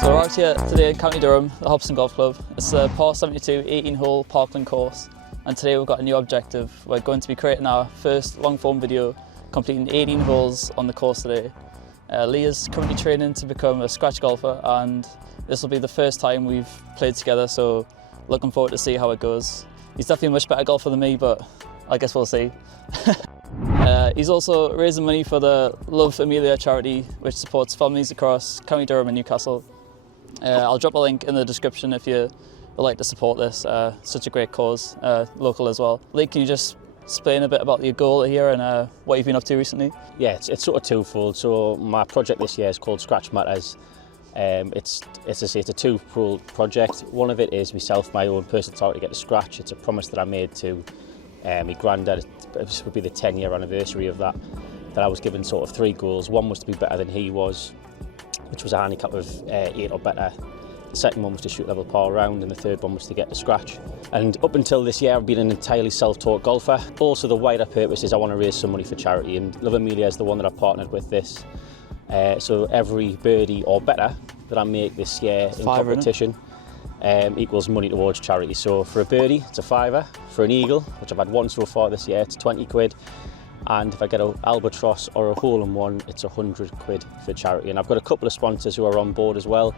So we're out here today in County Durham, the Hobson Golf Club. It's a par 72 18-hole parkland course, and today we've got a new objective. We're going to be creating our first long-form video, completing 18 holes on the course today. Lee is currently training to become a scratch golfer, and this will be the first time we've played together, so looking forward to see how it goes. He's definitely a much better golfer than me, but I guess we'll see. He's also raising money for the Love Amelia charity, which supports families across County Durham and Newcastle. I'll drop a link in the description if you would like to support this. Such a great cause, local as well. Lee, can you just explain a bit about your goal here and what you've been up to recently? Yeah, it's sort of twofold. So my project this year is called Scratch Matters. It's a two-fold project. One of it is myself, my own personal target to get to scratch. It's a promise that I made to my granddad. This would be the 10-year anniversary of that I was given sort of three goals. One was to be better than he was, which was a handicap of 8 or better. The second one was to shoot level par round, and the third one was to get to scratch. And up until this year, I've been an entirely self-taught golfer. Also, the wider purpose is I want to raise some money for charity, and Love Amelia is the one that I've partnered with this. So every birdie or better that I make this year in competition equals money towards charity. So for a birdie, it's a £5. For an eagle, which I've had one so far this year, it's 20 quid. And if I get an albatross or a hole-in-one, it's 100 quid for charity. And I've got a couple of sponsors who are on board as well.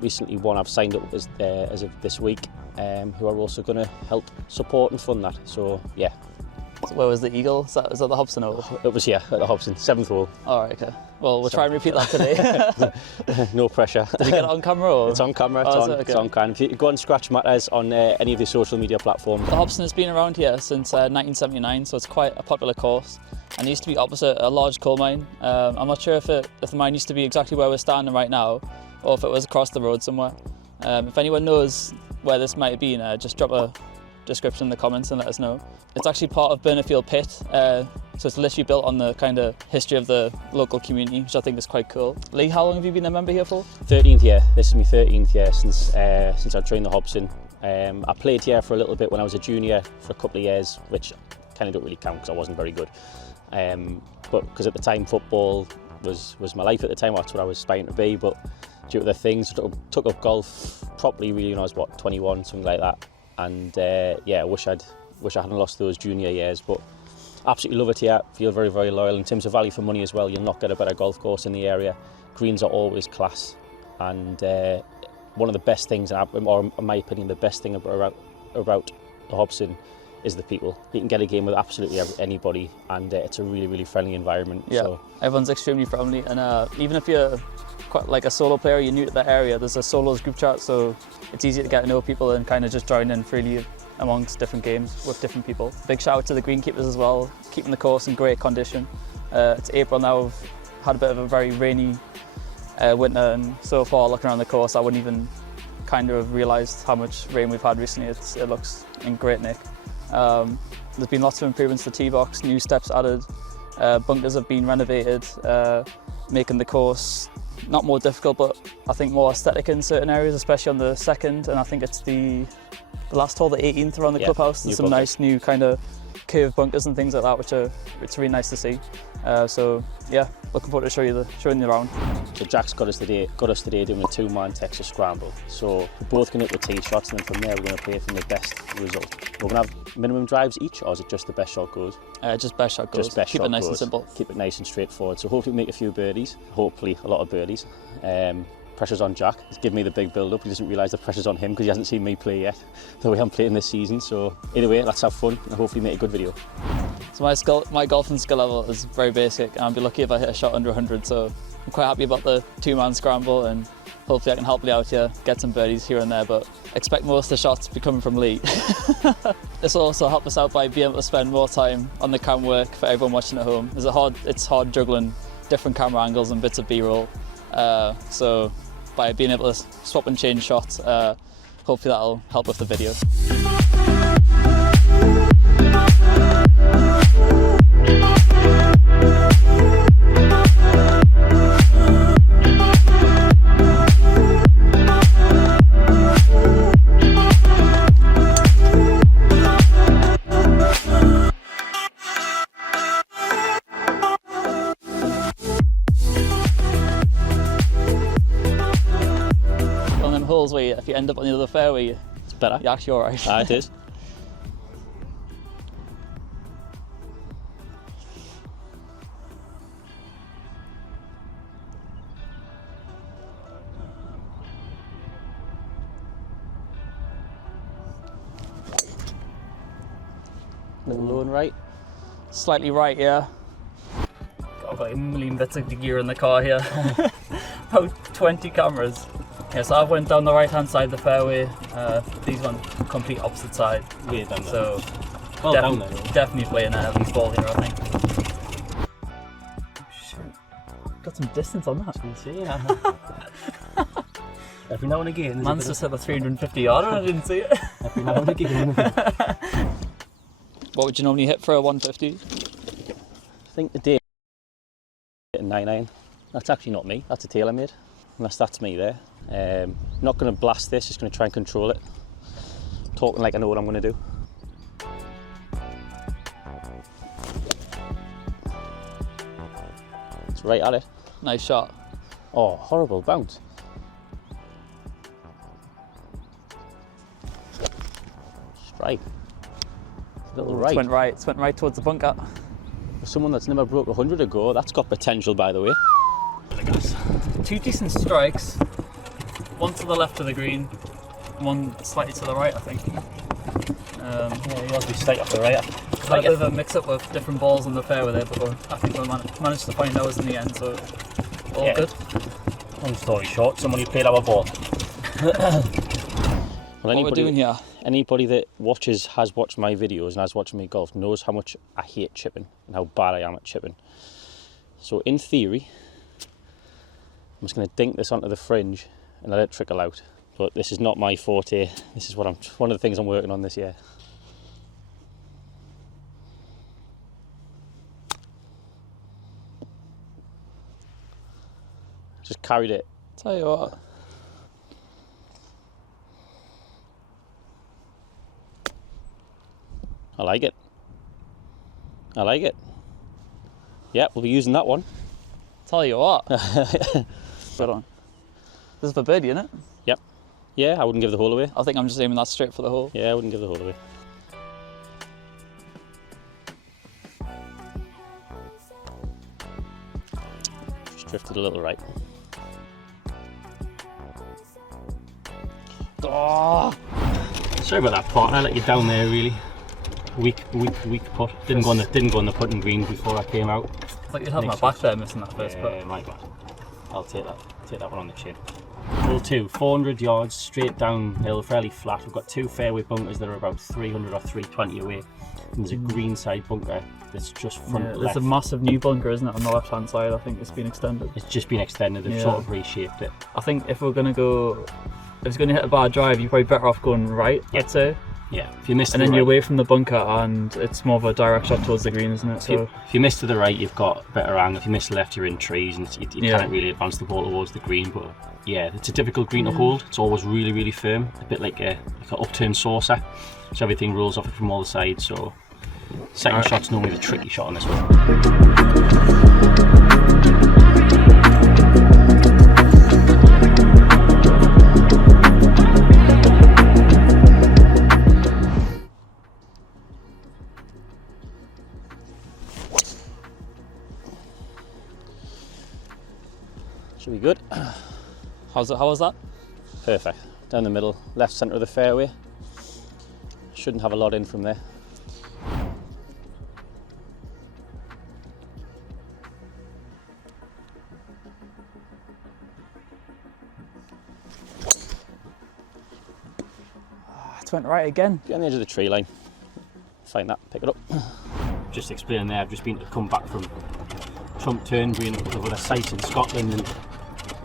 Recently one I've signed up as of this week, who are also going to help support and fund that. So yeah. So where was the eagle? Is that the Hobson hole? It was, yeah, at the Hobson, 7th hole. All right, okay. Well, we'll try and repeat that today. No pressure. Did you get it on camera? Or? It's on camera, it's on camera. If you go on Scratch Matters on any of the social media platforms. The Hobson has been around here since 1979, so it's quite a popular course. And it used to be opposite a large coal mine. I'm not sure if the mine used to be exactly where we're standing right now, or if it was across the road somewhere. If anyone knows where this might have been, just drop a description in the comments and let us know. It's actually part of Burnopfield pit, so it's literally built on the kind of history of the local community, which I think is quite cool. Lee, how long have you been a member here for? 13th year. This is my 13th year since I joined the Hobson. I played here for a little bit when I was a junior for a couple of years, which kind of don't really count because I wasn't very good. But because at the time football was my life at the time, that's what I was aspiring to be. But due to the things, took up golf properly really when I was 21, something like that. And yeah, I wish I hadn't lost those junior years, but absolutely love it here. Feel very, very loyal. In terms of value for money as well, you'll not get a better golf course in the area. Greens are always class, and one of the best things, or in my opinion, the best thing about the Hobson is the people. You can get a game with absolutely anybody, and it's a really, really friendly environment. Yeah, so everyone's extremely friendly, and even if you're quite like a solo player, you're new to the area, there's a solos group chat, so it's easy to get to know people and kind of just join in freely amongst different games with different people. Big shout out to the greenkeepers as well, keeping the course in great condition. It's April now, we've had a bit of a very rainy winter, and so far looking around the course, I wouldn't even kind of realised how much rain we've had recently. It looks in great nick. There's been lots of improvements to the tee box, new steps added, bunkers have been renovated, making the course not more difficult, but I think more aesthetic in certain areas, especially on the second, and I think it's the last hole, the 18th around the clubhouse. There's some nice new kind of curved bunkers and things like that, which it's really nice to see. So yeah, looking forward to showing you around. So Jack's got us today doing a 2-man Texas Scramble. So we're both going to hit the tee shots, and then from there we're going to play from the best result. We're going to have minimum drives each, or is it just the best shot goes? Just best shot goes. Keep it nice and simple. Keep it nice and straightforward. So hopefully we make a few birdies, hopefully a lot of birdies. Pressure's on Jack. He's giving me the big build-up. He doesn't realise the pressure's on him because he hasn't seen me play yet, the way I'm playing this season. So either way, let's have fun and hopefully make a good video. So my golfing skill level is very basic, and I'd be lucky if I hit a shot under 100. So I'm quite happy about the 2-man scramble, and hopefully I can help Lee out here, get some birdies here and there, but expect most of the shots to be coming from Lee. This will also help us out by being able to spend more time on the cam work for everyone watching at home. It's hard juggling different camera angles and bits of B-roll. So by being able to swap and change shots, hopefully that'll help with the video. holes where if you end up on the other fairway, It's better. you're actually alright. It is. Little low and right. Slightly right, yeah. I've got a million bits of gear in the car here. About 20 cameras. Yeah, so I went down the right hand side of the fairway. These went complete opposite side. Way down there. So Well down there. definitely playing a heavy ball here, I think. Shit. Got some distance on that. You see, yeah. Every now and again. Man's just hit the 350 yarder and I didn't see it. Every now and again. What would you normally hit for a 150? I think the day a 9-iron. That's actually not me, that's a TaylorMade. Unless that's me there. Not going to blast this, just going to try and control it. Talking like I know what I'm going to do. It's right at it. Nice shot. Oh, horrible bounce. Strike. Little right. It went right towards the bunker. For someone that's never broke 100 ago, that's got potential, by the way. Two decent strikes. One to the left of the green, one slightly to the right, I think. Yeah, he wants to be straight off the right. Had a bit of a mix up with different balls on the fairway there, but I think we managed to find those in the end, so all good. Long story short, somebody played our ball. Well, What we're doing here? Anybody that has watched my videos and has watched me golf knows how much I hate chipping and how bad I am at chipping. So in theory, I'm just going to dink this onto the fringe and let it trickle out. But this is not my forte. This is one of the things I'm working on this year. Just carried it. Tell you what. I like it. I like it. Yeah, we'll be using that one. Tell you what. Good on. This is for birdie, isn't it? Yep. Yeah, I wouldn't give the hole away. I think I'm just aiming that straight for the hole. Yeah, I wouldn't give the hole away. Just drifted a little right. Oh! Sorry about that putt. I let you down there, really. Weak putt. Didn't go on the putting green before I came out. I thought you'd have my back there missing that first putt. Yeah, my bad. I'll take that one on the chin. Hole 2, 400 yards straight downhill, fairly flat. We've got two fairway bunkers that are about 300 or 320 away. And there's a green side bunker that's just front left. There's a massive new bunker, isn't it, on the left hand side? I think it's been extended. It's just been extended. They've sort of reshaped it. I think if it's going to hit a bad drive, you're probably better off going right, I'd say. Yeah, if you miss and then you're away from the bunker and it's more of a direct shot towards the green, isn't it? So if you miss to the right, you've got better angle. If you miss left, you're in trees and you can't really advance the ball towards the green. But yeah, it's a difficult green to hold. It's always really, really firm, a bit like an upturned saucer. So everything rolls off it from all the sides. So second shot's normally the tricky shot on this one. Should be good. how was that? Perfect. Down the middle, left centre of the fairway. Shouldn't have a lot in from there. It went right again. Be on the edge of the tree line. Find that, pick it up. Just explaining there, I've just been to come back from Trump Turnbury and a couple of other sites in Scotland, and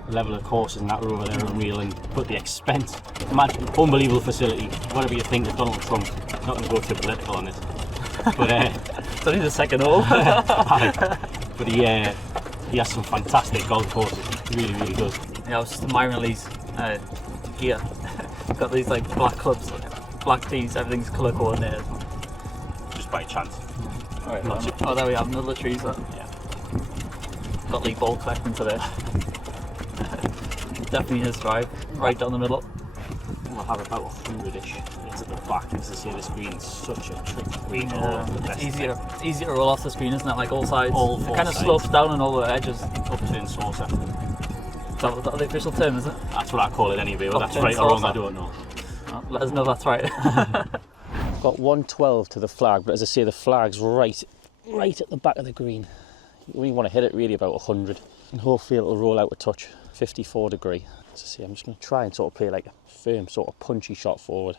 the level of courses and that are over there unreal, and put the expense, imagine, unbelievable facility. Whatever you think of Donald Trump, I'm not going to go too political on this, but it's only the second hole. but he has some fantastic golf courses, really, really good. Yeah, I was just admiring these gear. Got these like black clubs, black tees, everything's colour coordinated. Just by chance. Right, oh, there we have another trees there. Yeah. Got Lee ball collecting today. Definitely his drive, right down the middle. we'll have about 100-ish. It's at the back, as I say, this green's such a tricky green. It's easier to roll off the screen, isn't it? Like all sides. All four it kind of sides. slopes down on all the edges. Upturn saucer. That's the official term, is it? That's what I call it anyway, but that's Upturn right or wrong, saucer. I don't know. Oh, let us know that's right. I've got 112 to the flag, but as I say, the flag's right at the back of the green. You only want to hit it really about 100, and hopefully it'll roll out a touch. 54 degree. As I say, I'm just going to try and sort of play like a firm, sort of punchy shot forward.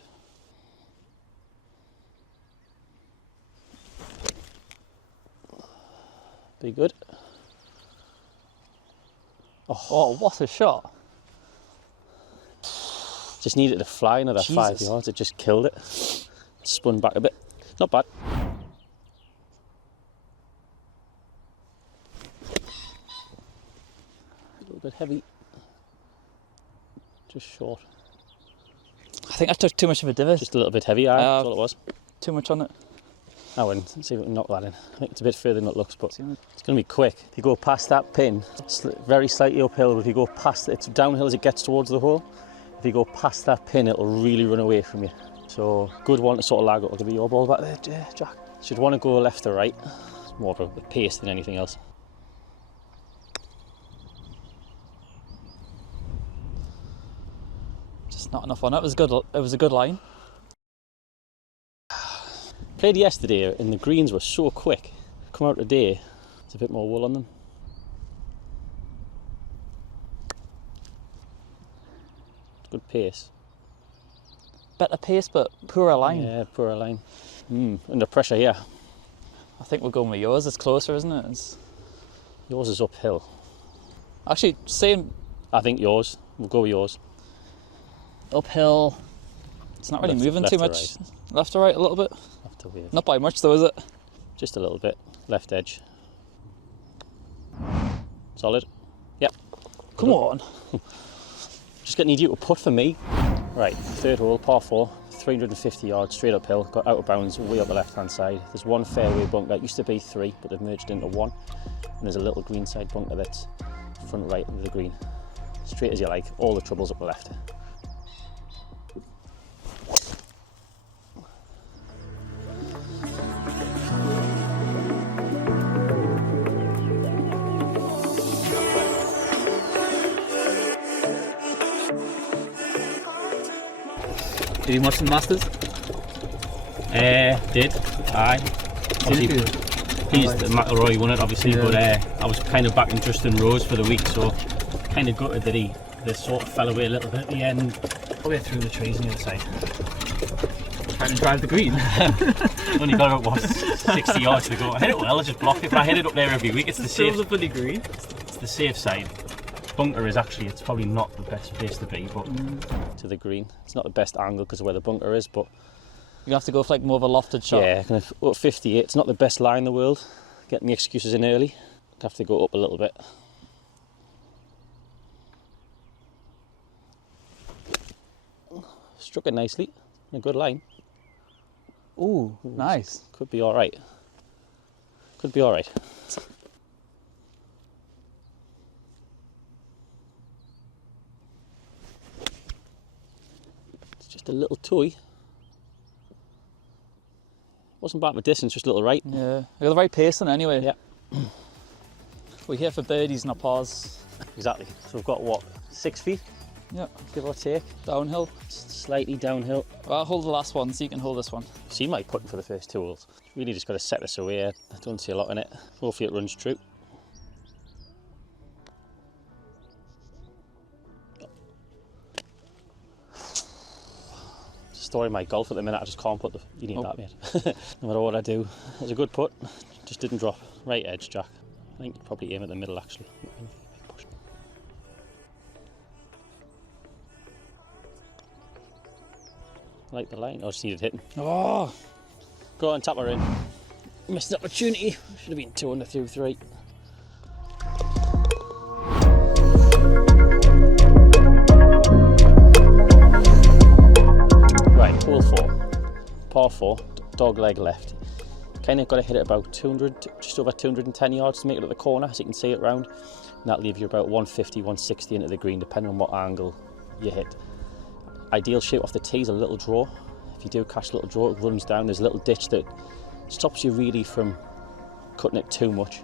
Be good. Oh, what a shot. Just needed to fly another 5 yards, it just killed it. Spun back a bit. Not bad. A little bit heavy. Just short. I think I took too much of a divot. Just a little bit heavy, that's all it was. Too much on it. I wouldn't. See if we can knock that in. I think it's a bit further than it looks, but it's going to be quick. If you go past that pin, it's very slightly uphill, but if you go past it, it's downhill as it gets towards the hole. If you go past that pin, it'll really run away from you. So, good one to sort of lag up. I'll give you your ball back there, Jack. Should want to go left or right. It's more of a pace than anything else. Just not enough on it. It was a good line. Played yesterday and the greens were so quick. Come out today, there's a bit more wool on them. Good pace. Better pace, but poorer line. Yeah, poorer line. Under pressure, yeah. I think we're going with yours. It's closer, isn't it? Yours is uphill. Actually, same. I think yours. We'll go with yours. Uphill. It's not really moving too much. Left or right, a little bit. Not by much though, is it? Just a little bit. Left edge. Solid. Yep. Come on. Just gonna need you to putt for me. Right, third hole, par 4, 350 yards, straight uphill. Got out of bounds, way up the left-hand side. There's one fairway bunker. It used to be 3, but they've merged into 1. And there's a little green side bunker that's front right of the green. Straight as you like. All the trouble's up the left. Did you watch the Masters? Did. Aye. Obviously, McIlroy won it, obviously, but I was kind of backing Justin Rose for the week, so kind of gutted that he sort of fell away a little bit at the end, all the way through the trees on the other side. Trying to drive the green. Only got about, what, 60 yards to go. I hit it well, I just blocked it, but I hit it up there every week. It's the safe. Still a bloody green. It's the safe side. Bunker is actually, it's probably not the best place to be, but to the green. It's not the best angle because of where the bunker is, but you have to go for like more of a lofted shot. yeah, kind of up 58. It's not the best lie in the world. Getting the excuses in early. Have to go up a little bit. Struck it nicely. In a good line. Ooh, nice. Could be all right. Could be all right. Just a little toy. Wasn't bad of a distance, just a little right. Yeah, I got the right pace on it anyway. Yeah. We're here for birdies, not pars. Exactly. So we've got what, 6 feet? Yeah. Give or take. Downhill. Slightly downhill. Well, I'll hold the last one so you can hold this one. So you might put in for the first 2 holes. Really just got to set this away. I don't see a lot in it. Hopefully it runs true. Story of my golf at the minute, I just can't put the... You need that, mate. No matter what I do. It was a good putt, just didn't drop. Right edge, Jack. I think probably aim at the middle, actually. I like the line, I just needed hitting. Oh! Go on, tap her in. Missed an opportunity. Should have been 2 under through 3. Right, hole 4. Par 4, dog leg left. Kind of got to hit it about 200, just over 210 yards to make it at the corner, so you can see it round. And that'll leave you about 150, 160 into the green, depending on what angle you hit. ideal shape off the tee is a little draw. If you do catch a little draw, it runs down. There's a little ditch that stops you really from cutting it too much.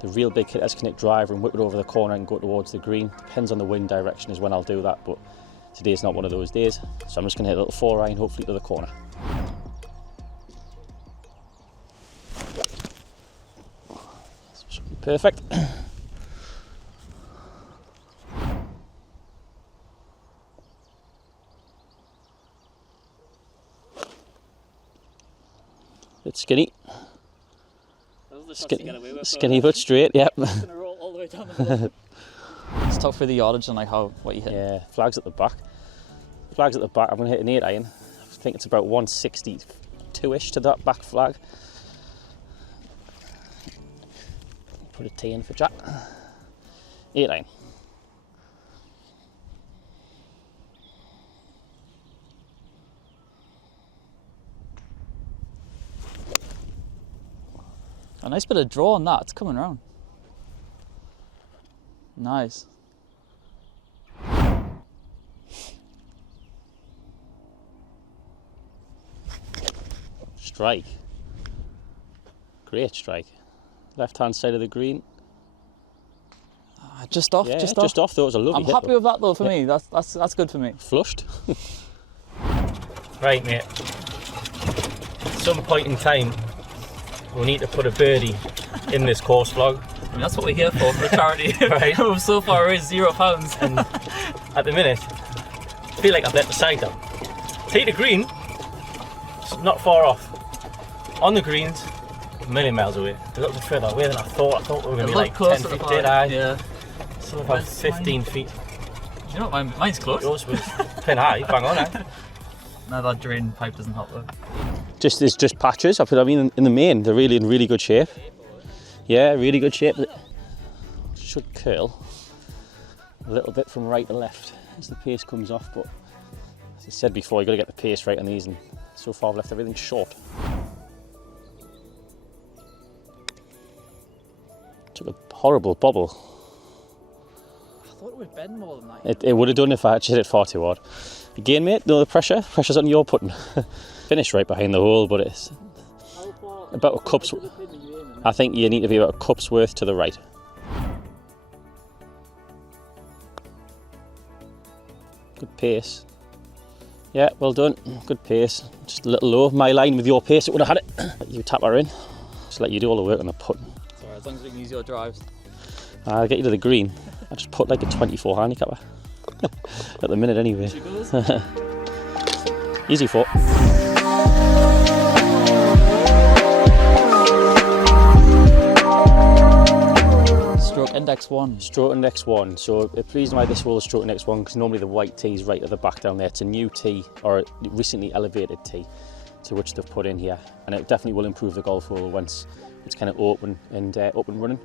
The real big hitters can hit driver and whip it over the corner and go towards the green. Depends on the wind direction is when I'll do that, but today's not one of those days. So I'm just going to hit a little 4-iron, hopefully to the corner. Perfect. It's skinny. Skinny but straight, yep. It's gonna roll all the way down the middle. It's tough for the yardage and like what you hit. Yeah, flags at the back. Flags at the back, I'm going to hit an 8-iron. I think it's about 162-ish to that back flag. Put a tee in for Jack. 8-iron. A nice bit of draw on that, it's coming around. Nice. Strike. Great strike. Left hand side of the green. Just off, Yeah, just off though. It was a lovely I'm hit, happy though. with that though for me. That's good for me. Flushed. Right, mate. At some point in time, we need to put a birdie in this course vlog. I mean, that's what we're here for a charity. Right. We've so far raised £0. And at the minute, I feel like I've let the side down. Tee to green, it's not far off. On the greens, a million miles away. A little bit further away than I thought. I thought we were going to be like 10 feet, did I? Yeah. So about 15 feet. You know what, mine's close. Yours was pin high, bang on, eh? No, that drain pipe doesn't help though. It's just patches. I mean, in the main, they're really in really good shape. Yeah, really good shape. Should curl a little bit from right to left as the pace comes off, but as I said before, you've got to get the pace right on these, and so far I've left everything short. Took a horrible bobble. I thought it would bend more than that. It would have done if I had hit it far too hard. Again, mate, no, the pressure's on your putting. Finish right behind the hole, but it's about a cup's. I think you need to be about a cup's worth to the right. Good pace. Yeah, well done. Good pace. Just a little low. My line with your pace, it would have had it. Let you tap her in. Just let you do all the work on the putt. Sorry, as long as we can use your drives. I'll get you to the green. I just put like a 24 handicapper. At the minute, anyway. Easy foot. Stroke index 1. Stroke index 1. So it pleased me this hole is stroke index 1 because normally the white tee is right at the back down there. It's a new tee or a recently elevated tee to which they've put in here, and it definitely will improve the golf hole once it's kind of open and up and running.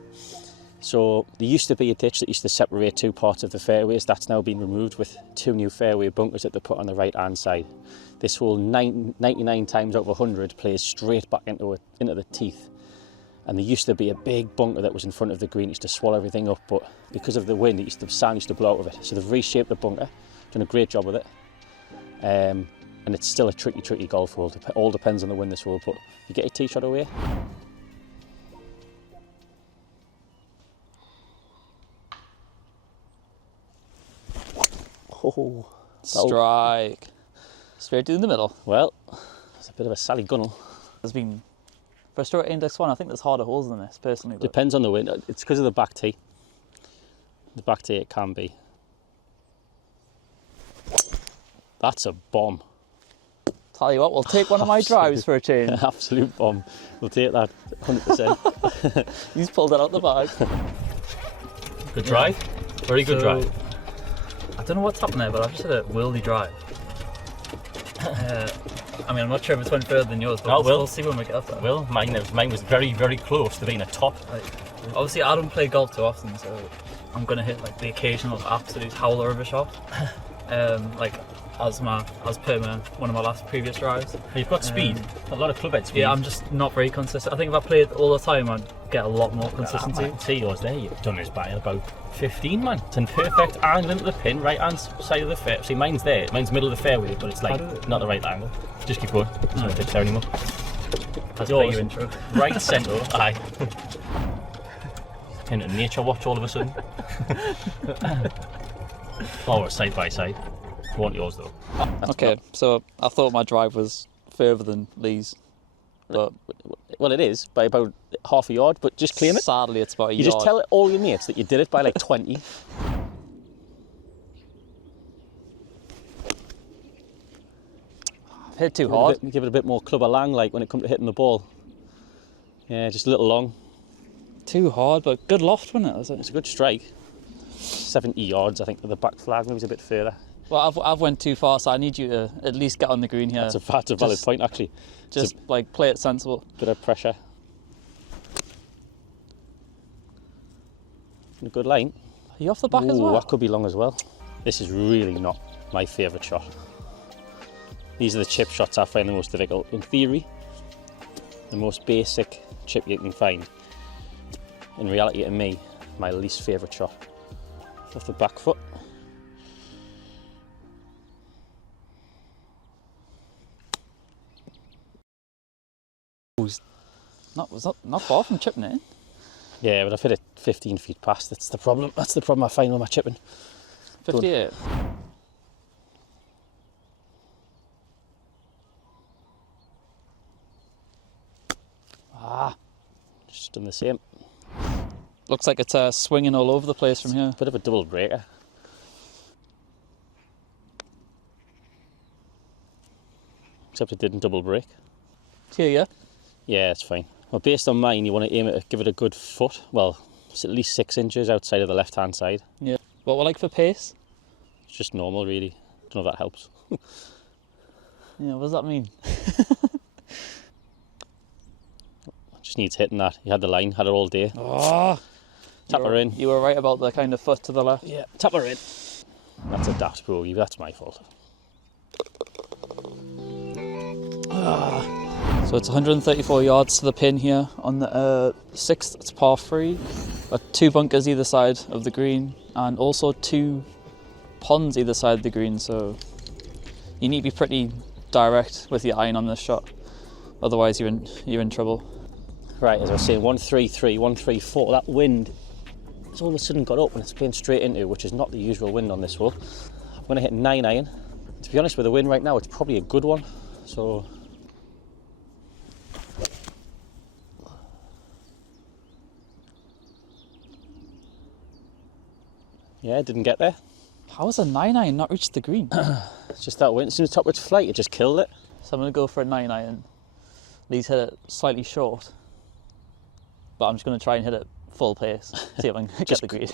So there used to be a ditch that used to separate two parts of the fairways. That's now been removed with two new fairway bunkers that they put on the right hand side. This hole 99 times out of 100 plays straight back into the teeth. And there used to be a big bunker that was in front of the green. It used to swallow everything up, but because of the wind, the sand used to blow out of it. So they've reshaped the bunker, done a great job with it. And it's still a tricky golf hole. It all depends on the wind this hole, but you get your tee shot away. Oh, Strike. Straight in the middle. well, it's a bit of a Sally Gunnell. There's been, for a stroke index 1, I think there's harder holes than this, personally. But Depends on the wind. It's because of the back tee. The back tee it can be. That's a bomb. tell you what, we'll take one of my drives for a change. Absolute bomb. We'll take that 100%. He's pulled it out the bag. Good drive. Very good drive. I don't know what's happened there, but I've just had a worldy drive. I mean, I'm not sure if it's went further than yours, but we'll see when we get up there. Well, mine was very, very close to being a top. Like, obviously, I don't play golf too often, so I'm going to hit like the occasional absolute howler of a shot. Like, as per one of my last previous drives. You've got speed, a lot of clubhead speed. Yeah, I'm just not very consistent. I think if I played all the time, I'd get a lot more consistency. I can see yours there. You've done this by about 15, man. It's in perfect angle into the pin, right hand side of the fairway. See, mine's there. Mine's middle of the fairway, but it's like not the right angle. Just keep going. There's no pitch there anymore. That's your intro. Right centre. Aye. Into nature watch all of a sudden. Oh, we're side by side. I want yours though. Okay, so I thought my drive was further than Lee's, but Well, it is by about half a yard, but just claim it. sadly it's about a You yard. just tell all your mates that you did it by like 20. I've hit too hard. Give it a bit more club lang, like when it comes to hitting the ball. Yeah, just a little long. Too hard, but good loft, wasn't it? Is It's it? a good strike. 70 yards, I think, with the back flag. Maybe it's a bit further. Well, I've went too far, so I need you to at least get on the green here. That's a valid point, actually. Just like play it sensible. Bit of pressure. A good line. Are you off the back as well? That could be long as well. This is really not my favourite shot. These are the chip shots I find the most difficult. In theory, the most basic chip you can find. In reality, to me, my least favourite shot. Off the back foot. Was not far from chipping it in. Yeah, but I've hit it 15 feet past. That's the problem. That's the problem I find with my chipping. 58. Just done the same. Looks like it's swinging all over the place from here. Bit of a double breaker. Except it didn't double break. Here, yeah. Yeah, it's fine. Well, based on mine, you want to aim it, give it a good foot. Well, it's at least 6 inches outside of the left-hand side. Yeah. What we're like for pace? It's just normal, really. Don't know if that helps. Yeah. What does that mean? Just needs hitting that. You had the line, had it all day. Oh. Tap her in. You were right about the kind of foot to the left. Yeah, tap her in. That's a daft bogey. That's my fault. So it's 134 yards to the pin here on the 6th. It's par 3. 2 bunkers either side of the green, and also 2 ponds either side of the green. So you need to be pretty direct with your iron on this shot. Otherwise, you're in trouble. Right, as I was saying, 133, 134. That wind has all of a sudden got up and it's playing straight into, which is not the usual wind on this hole. I'm going to hit 9 iron. To be honest, with the wind right now, it's probably a good one. So yeah, didn't get there. How has a 9 iron not reached the green? It's just that wind. As soon as top of its flight, it just killed it. So I'm going to go for a 9 iron. Lee's hit it slightly short, but I'm just going to try and hit it full pace. See if I can get the green.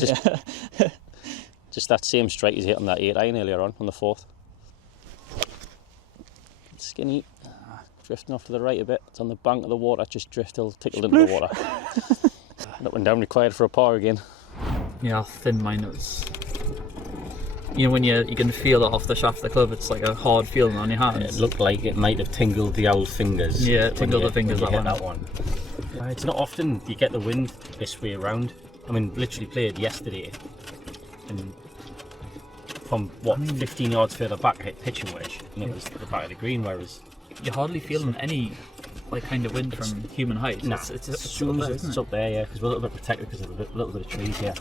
Just that same strike he's hit on that 8 iron earlier on the 4th. Skinny. Drifting off to the right a bit. It's on the bank of the water. Just tickled into the water. And up and down required for a par again. Yeah, how thin mine was. You know when you can feel it off the shaft of the club, it's like a hard feeling on your hands. It looked like it might have tingled the old fingers. Yeah, it tingled the fingers, that one. It's not often you get the wind this way around. I mean, literally played yesterday, and from 15 yards further back, hit pitching wedge, and it was the back of the green. Whereas you're hardly feeling any like kind of wind from human height. Nah, it's it's up there, yeah, because we're a little bit protected because of a little bit of trees here.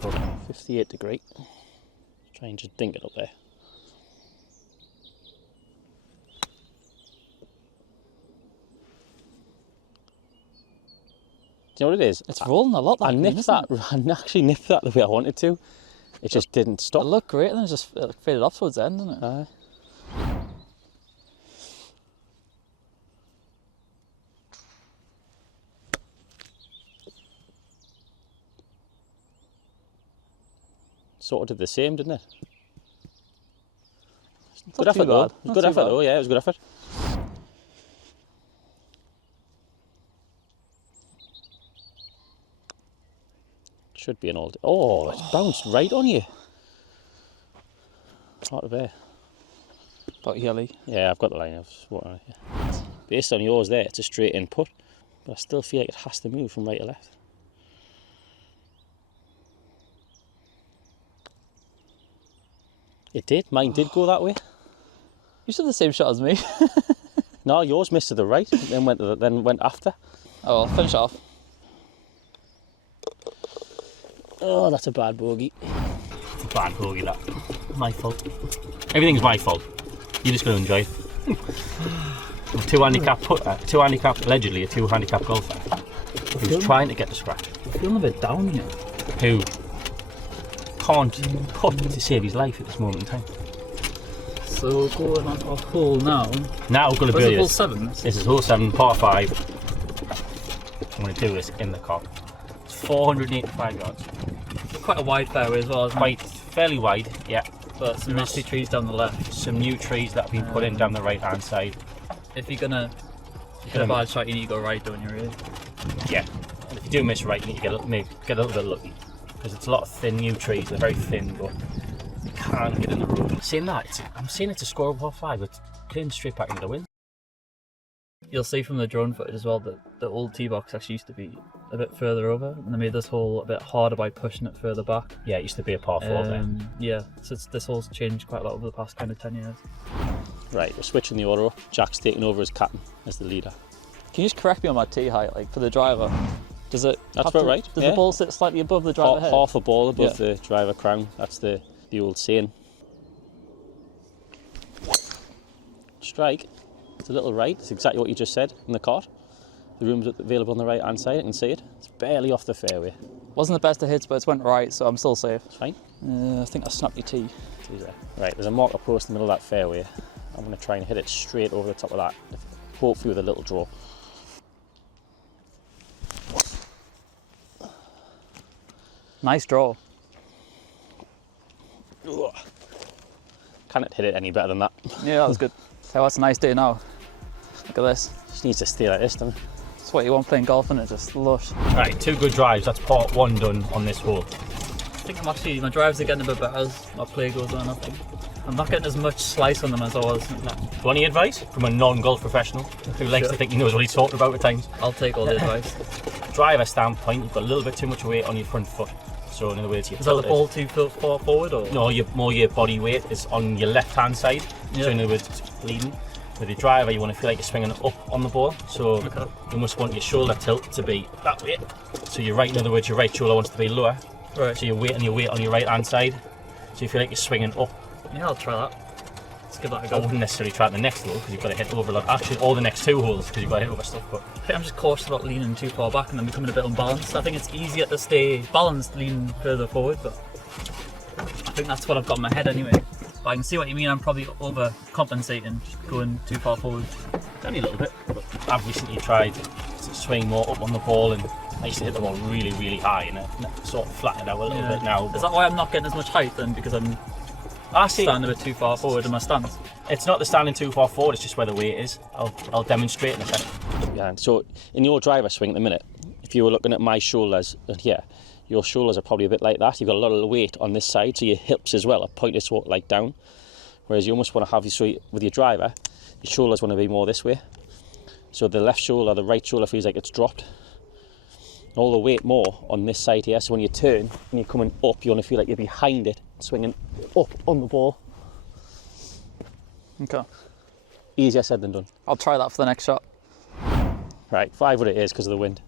But 58 degree. Try and just dink it up there. Do you know what it is? It's rolling a lot. I actually nipped that the way I wanted to. It just didn't stop. It looked great, and then it just faded off towards the end, didn't it? Aye. Sort of did the same, didn't it? Good effort though. It was good effort though, yeah, it was good effort. Should be an old. Oh, it's bounced right on you. Hard to bear. About yelly. Yeah, I've got the line of water. Yeah. Based on yours there, it's a straight in putt, but I still feel like it has to move from right to left. It did. Mine did go that way. You still have the same shot as me. No, yours missed to the right, then went after. Oh, I'll finish off. Oh, that's a bad bogey. It's a bad bogey, that. My fault. Everything's my fault. You're just going to enjoy it. A two-handicap putter, allegedly a two-handicap golfer, who's trying to get the scratch. I'm feeling a bit down here. Who can't putt to save his life at this moment in time. So going on to a hole now. Now we're going to Where's birdie hole this. 7? This is hole 7, par 5. I'm going to do this in the car. It's 485 yards. Quite a wide fairway as well, isn't it? Fairly wide, yeah. But some nasty trees down the left. Some new trees that have been put in down the right hand side. If you're gonna hit a bad shot, you need to go right, don't you, really? Yeah. And if you do miss right, you need to get a little bit lucky. Because it's a lot of thin new trees, they're very thin, but you can't get in the road. Saying that, I'm saying it's a score of par 5, but playing straight back into the wind. You'll see from the drone footage as well that the old tee box actually used to be a bit further over, and they made this hole a bit harder by pushing it further back. Yeah, it used to be a par 4 there. Yeah, so this hole's changed quite a lot over the past kind of 10 years. Right, we're switching the order up. Jack's taking over as captain, as the leader. Can you just correct me on my tee height, like for the driver? Does it? That's about right. Does the ball sit slightly above the driver head? Half a ball above the driver crown. That's the old saying. Strike. It's a little right. It's exactly what you just said in the cart. The room's available on the right hand side. I can see it. It's barely off the fairway. Wasn't the best of hits, but it's went right, so I'm still safe. It's fine. I think I snapped your tee. Right, there's a marker post in the middle of that fairway. I'm going to try and hit it straight over the top of that, hopefully with a little draw. Nice draw. Ugh. Can't hit it any better than that. Yeah, that was good. So that's a nice day now. Look at this. Just needs to stay like this, doesn't it? That's what you want playing golf, and it's just lush. Right, 2 good drives. That's part 1 done on this hole. I think my drives are getting a bit better as my play goes on. I think I'm not getting as much slice on them as I was. Do you want any advice from a non-golf professional who likes to think he knows what he's talking about at times? I'll take all the advice. Driver standpoint, you've got a little bit too much weight on your front foot. So in other words, is that the ball too far forward, or? No, your body weight is on your left-hand side. Yeah. So in other words, it's leading. With your driver, you want to feel like you're swinging up on the ball. So you must want your shoulder tilt to be that way. So you're right, in other words, your right shoulder wants to be lower. Right. So your weight on your right-hand side. So you feel like you're swinging up. Yeah, I'll try that. Let's give that a go. I wouldn't necessarily try it the next hole because you've got to hit over. Actually, all the next 2 holes because you've got to hit over stuff. But I think I'm just cautious about leaning too far back and then becoming a bit unbalanced. I think it's easier to stay balanced leaning further forward, but I think that's what I've got in my head anyway. But I can see what you mean. I'm probably overcompensating, just going too far forward. Only a little bit. But I've recently tried to swing more up on the ball, and I used to hit the ball really, really high, and it sort of flattened out a little bit now. Is that why I'm not getting as much height then? Because I'm standing a bit too far forward in my stance? It's not the standing too far forward, it's just where the weight is. I'll demonstrate in a second. Yeah, so in your driver swing at the minute, if you were looking at my shoulders here, your shoulders are probably a bit like that. You've got a lot of weight on this side, so your hips as well are pointed sort of like down. Whereas you almost want to have with your driver, your shoulders want to be more this way. So the left shoulder, the right shoulder feels like it's dropped. All the weight more on this side here. So when you turn, when you're coming up, you want to feel like you're behind it, swinging up on the ball. Okay. Easier said than done. I'll try that for the next shot. Right, 5 wood it is because of the wind.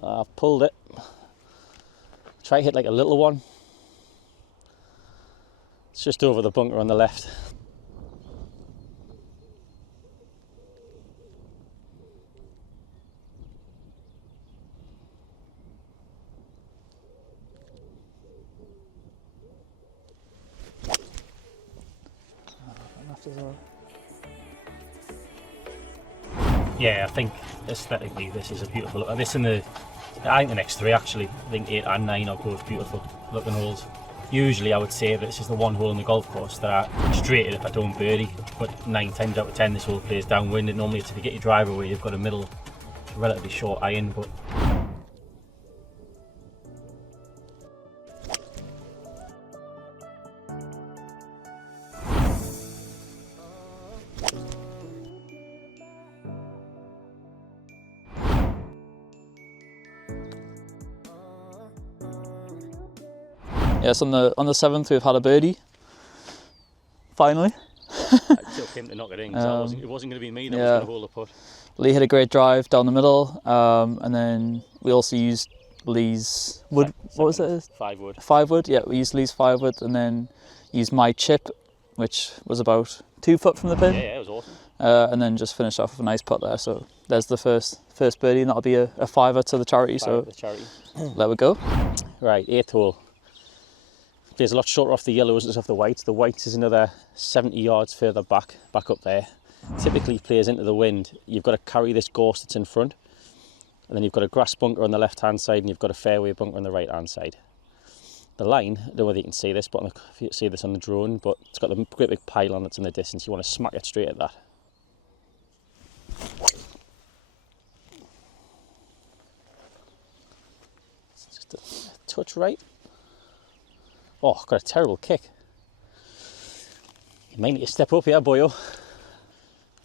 I've pulled it. Try to hit like a little one. It's just over the bunker on the left. Yeah, I think aesthetically this is a beautiful look. This and I think the next 3 actually, I think 8 and 9 are both beautiful looking holes. Usually I would say that this is the one hole in the golf course that I straight it if I don't birdie, but 9 times out of 10 this hole plays downwind, and normally it's if you get your driver where you've got a middle, relatively short iron, but Yes, on the 7th we've had a birdie. Finally. It took him to knock it in, because it wasn't going to be me that was going to hold the putt. Lee hit a great drive down the middle, and then we also used Lee's wood. What was it? 5 wood. 5 wood. Yeah, we used Lee's 5 wood, and then used my chip, which was about 2 foot from the pin. Yeah, it was awesome. And then just finished off with a nice putt there. So there's the first birdie, and that'll be a fiver to the charity. So The charity. there we go. Right, 8th hole. Plays a lot shorter off the yellows than off the whites. The whites is another 70 yards further back up there. Typically plays into the wind. You've got to carry this gorse that's in front, and then you've got a grass bunker on the left hand side, and you've got a fairway bunker on the right hand side. The line, I don't know whether you can see this, but if you see this on the drone, but it's got the great big pylon that's in the distance. You want to smack it straight at that. It's just a touch right. Oh, got a terrible kick. You may need to step up here, boyo.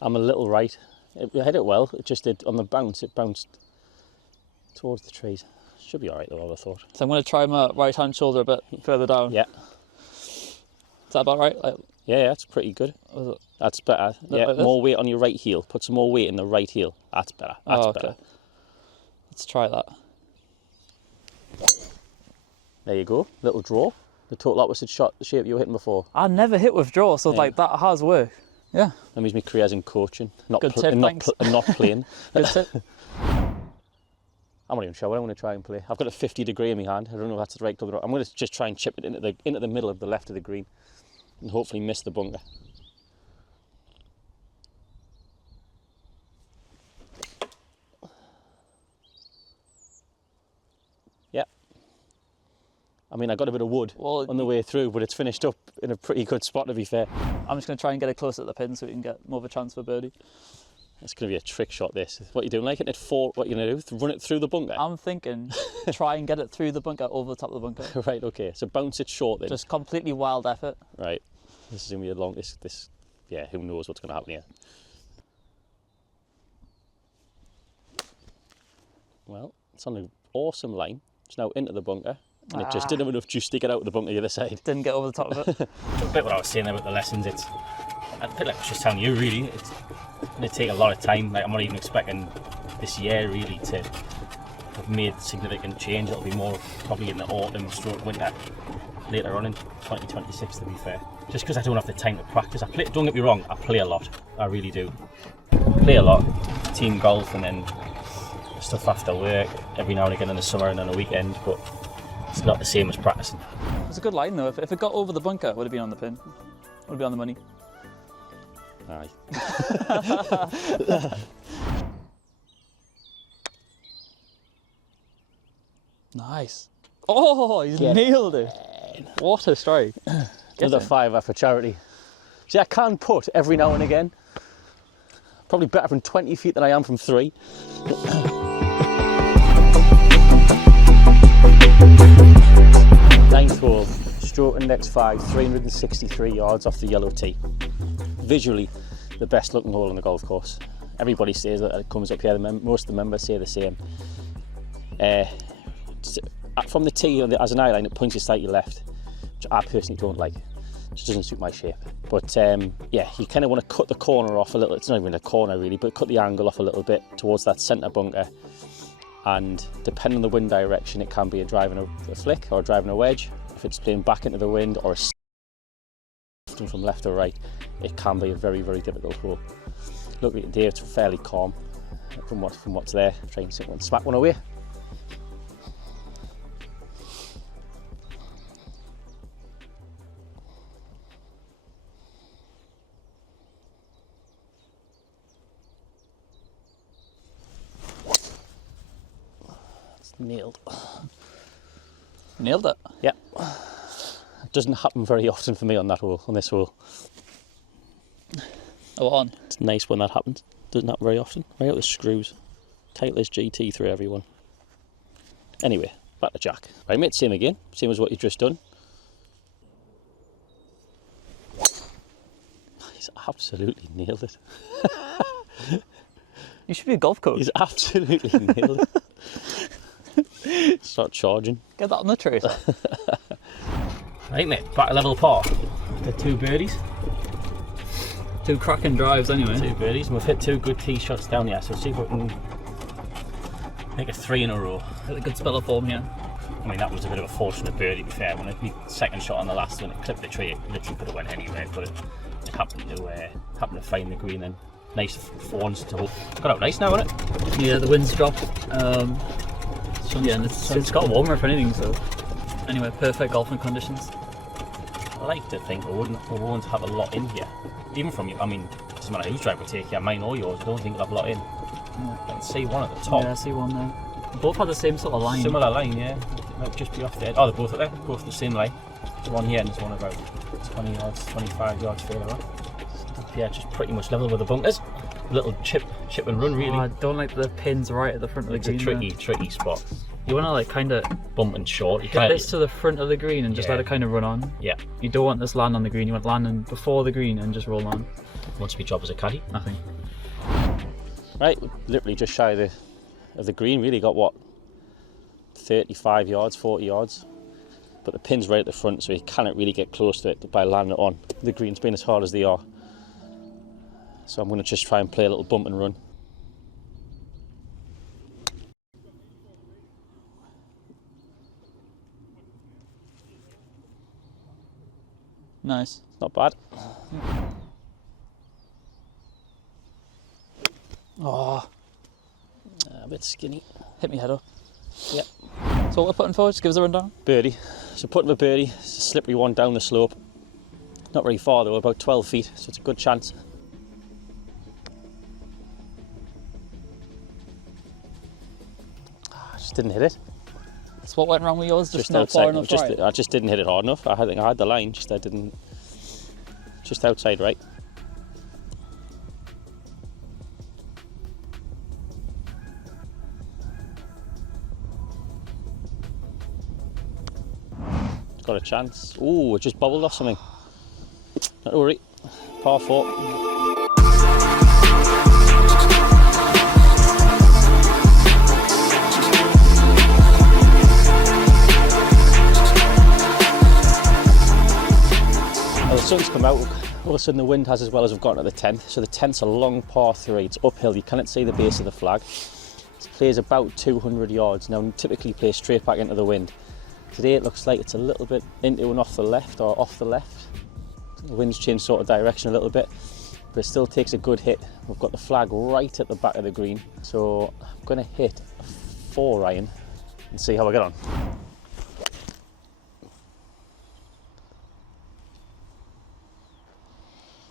I'm a little right. I hit it well, it just did on the bounce, it bounced towards the trees. Should be alright though, I would have thought. So I'm going to try my right hand shoulder a bit further down. Yeah. Is that about right? Yeah, that's pretty good. That's better. Yeah, like more weight on your right heel. Put some more weight in the right heel. That's better. That's better. Let's try that. There you go. Little draw. The total opposite shot, the shape you were hitting before. I never hit with draw, so like that has worked. Yeah. That means my career's in coaching, not Good tip, thanks. not playing. Good tip. I'm not even sure what I want to try and play. I've got a 50-degree in my hand. I don't know if that's the right club. I'm going to just try and chip it into the middle of the left of the green, and hopefully miss the bunker. Yeah. I mean, I got a bit of wood on the way through, but it's finished up in a pretty good spot, to be fair. I'm just going to try and get it closer to the pin so we can get more of a chance for birdie. It's going to be a trick shot, this. What are you doing? Like it what are you going to do? Run it through the bunker? I'm thinking try and get it through the bunker, over the top of the bunker. Right, okay. So bounce it short then. Just completely wild effort. Right. This is going to be a long... Yeah, who knows what's going to happen here. Well, it's on an awesome line. It's now into the bunker. And it just didn't have enough juice to get out of the bunker the other side. Didn't get over the top of it. a bit what I was saying there about the lessons, it's a bit like I was just telling you really, it's going to take a lot of time. Like I'm not even expecting this year really to have made significant change. It'll be more probably in the autumn stroke winter later on in 2026 to be fair. Just because I don't have the time to practice. Don't get me wrong, I play a lot. I really do. Play a lot. Team golf and then stuff after work every now and again in the summer and on a weekend, but it's not the same as practicing. It's a good line though. If it got over the bunker, it would have been on the pin. Would have been on the money. Aye. Nice. Oh, he's nailed it. What a strike. Another fiver for charity. See, I can putt every now and again. Probably better from 20 feet than I am from 3. Ninth hole, stroke index 5, 363 yards off the yellow tee. Visually, the best looking hole on the golf course. Everybody says that it comes up here, most of the members say the same. From the tee, as an eye line, it points you slightly left, which I personally don't like. It just doesn't suit my shape. But yeah, you kind of want to cut the corner off a little. It's not even a corner really, but cut the angle off a little bit towards that centre bunker. And depending on the wind direction, it can be a driving a flick or driving a wedge. If it's playing back into the wind or a from left or right, it can be a very, very difficult hole. Look at there, it's fairly calm from what's there. Try and smack one away. It's nailed. Nailed it. Yeah. doesn't happen very often for me on this hole. Oh, on. It's nice when that happens. Doesn't happen very often. Right out the screws. Titleist GT3, everyone. Anyway, back to Jack. Right, mate, same again. Same as what you've just done. He's absolutely nailed it. You should be a golf coach. He's absolutely nailed it. Start charging. Get that on the tracer. Right, mate, back to level par. The 2 birdies. 2 cracking drives anyway. 2 birdies, and we've hit 2 good tee shots down here, so see if we can make it 3 in a row. Got a good spell of form here. I mean, that was a bit of a fortunate birdie, to be fair. When the second shot on the last one, it clipped the tree. It literally could have went anywhere, but it happened to find the green and nice fawns to hold. Got out nice now, hasn't it? Yeah, the wind's dropped. Yeah, and it's got warmer if anything, so anyway, perfect golfing conditions. I like to think we won't have a lot in here. Even from you, I mean, it doesn't matter whose drive we take here, mine or yours, I don't think we'll have a lot in. I can see one at the top. Yeah, I see one there. Both had the same sort of line. Similar line, yeah. Might just be off there. Oh, they're both up there, both the same line. There's one here and there's one about 20 yards, 25 yards further on. Yeah, just pretty much level with the bunkers. A little chip and run, really. Oh, I don't like the pins right at the front of the green. It's a tricky spot. You want to like kind of Bump and short. You hit this to the front of the green and just let it kind of run on. Yeah. You don't want this land on the green. You want landing before the green and just roll on. What's my job as a caddy? Nothing. Right, literally just shy of the green. Really got what, 35 yards, 40 yards. But the pin's right at the front, so you cannot really get close to it by landing it on. The green's been as hard as they are. So I'm going to just try and play a little bump and run. Nice. Not bad. Oh, A bit skinny. hit me head up. Yep. So what we're putting forward, just give us a rundown. Birdie. So putting a birdie, it's a slippery one down the slope. Not very far though, about 12 feet, so it's a good chance. I just didn't hit it. That's what went wrong with yours, just not far enough right. I just didn't hit it hard enough. I think I had the line, just I didn't. Just outside right. Got a chance. Ooh, it just bobbled off something. Not worry. Par 4. The sun's come out, all of a sudden the wind has as well as we've gotten at the 10th. So the 10th's a long par 3, it's uphill, you cannot see the base of the flag. It plays about 200 yards, now typically plays straight back into the wind. Today it looks like it's a little bit into and off the left or off the left. The wind's changed sort of direction a little bit, but it still takes a good hit. We've got the flag right at the back of the green, so I'm going to hit a 4 iron and see how I get on.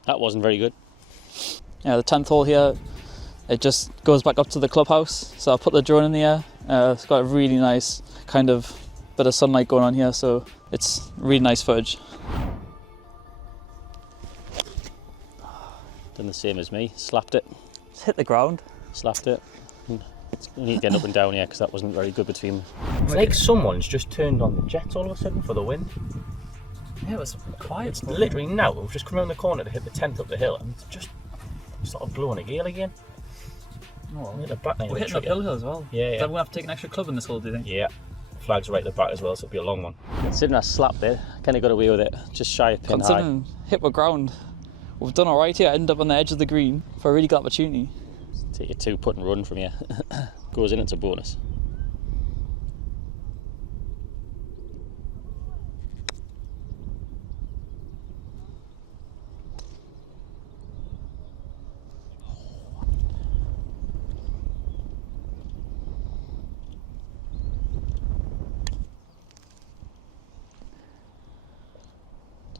That wasn't very good. Yeah, the 10th hole here, it just goes back up to the clubhouse. So I put the drone in the air. It's got a really nice kind of bit of sunlight going on here, so it's really nice footage. Done the same as me, slapped it. Just hit the ground. Slapped it. You need to get up and down here because that wasn't very good between them. It's like someone's just turned on the jets all of a sudden for the wind. Yeah, it was quiet. It's literally now, we've just come around the corner to hit the 10th up the hill and it's just sort of blowing a gale again. Oh, Hit the back now, we're hitting uphill here as well. Yeah, yeah. So we're going to have to take an extra club in this hole, do you think? Yeah, flag's right at the back as well, so it'll be a long one. Considering I slapped it, kind of got away with it, just shy of pin high. Considering hit the ground, we've done alright here, ended up on the edge of the green for a really good opportunity. Take your 2 putt and run from here. Goes in, it's a bonus.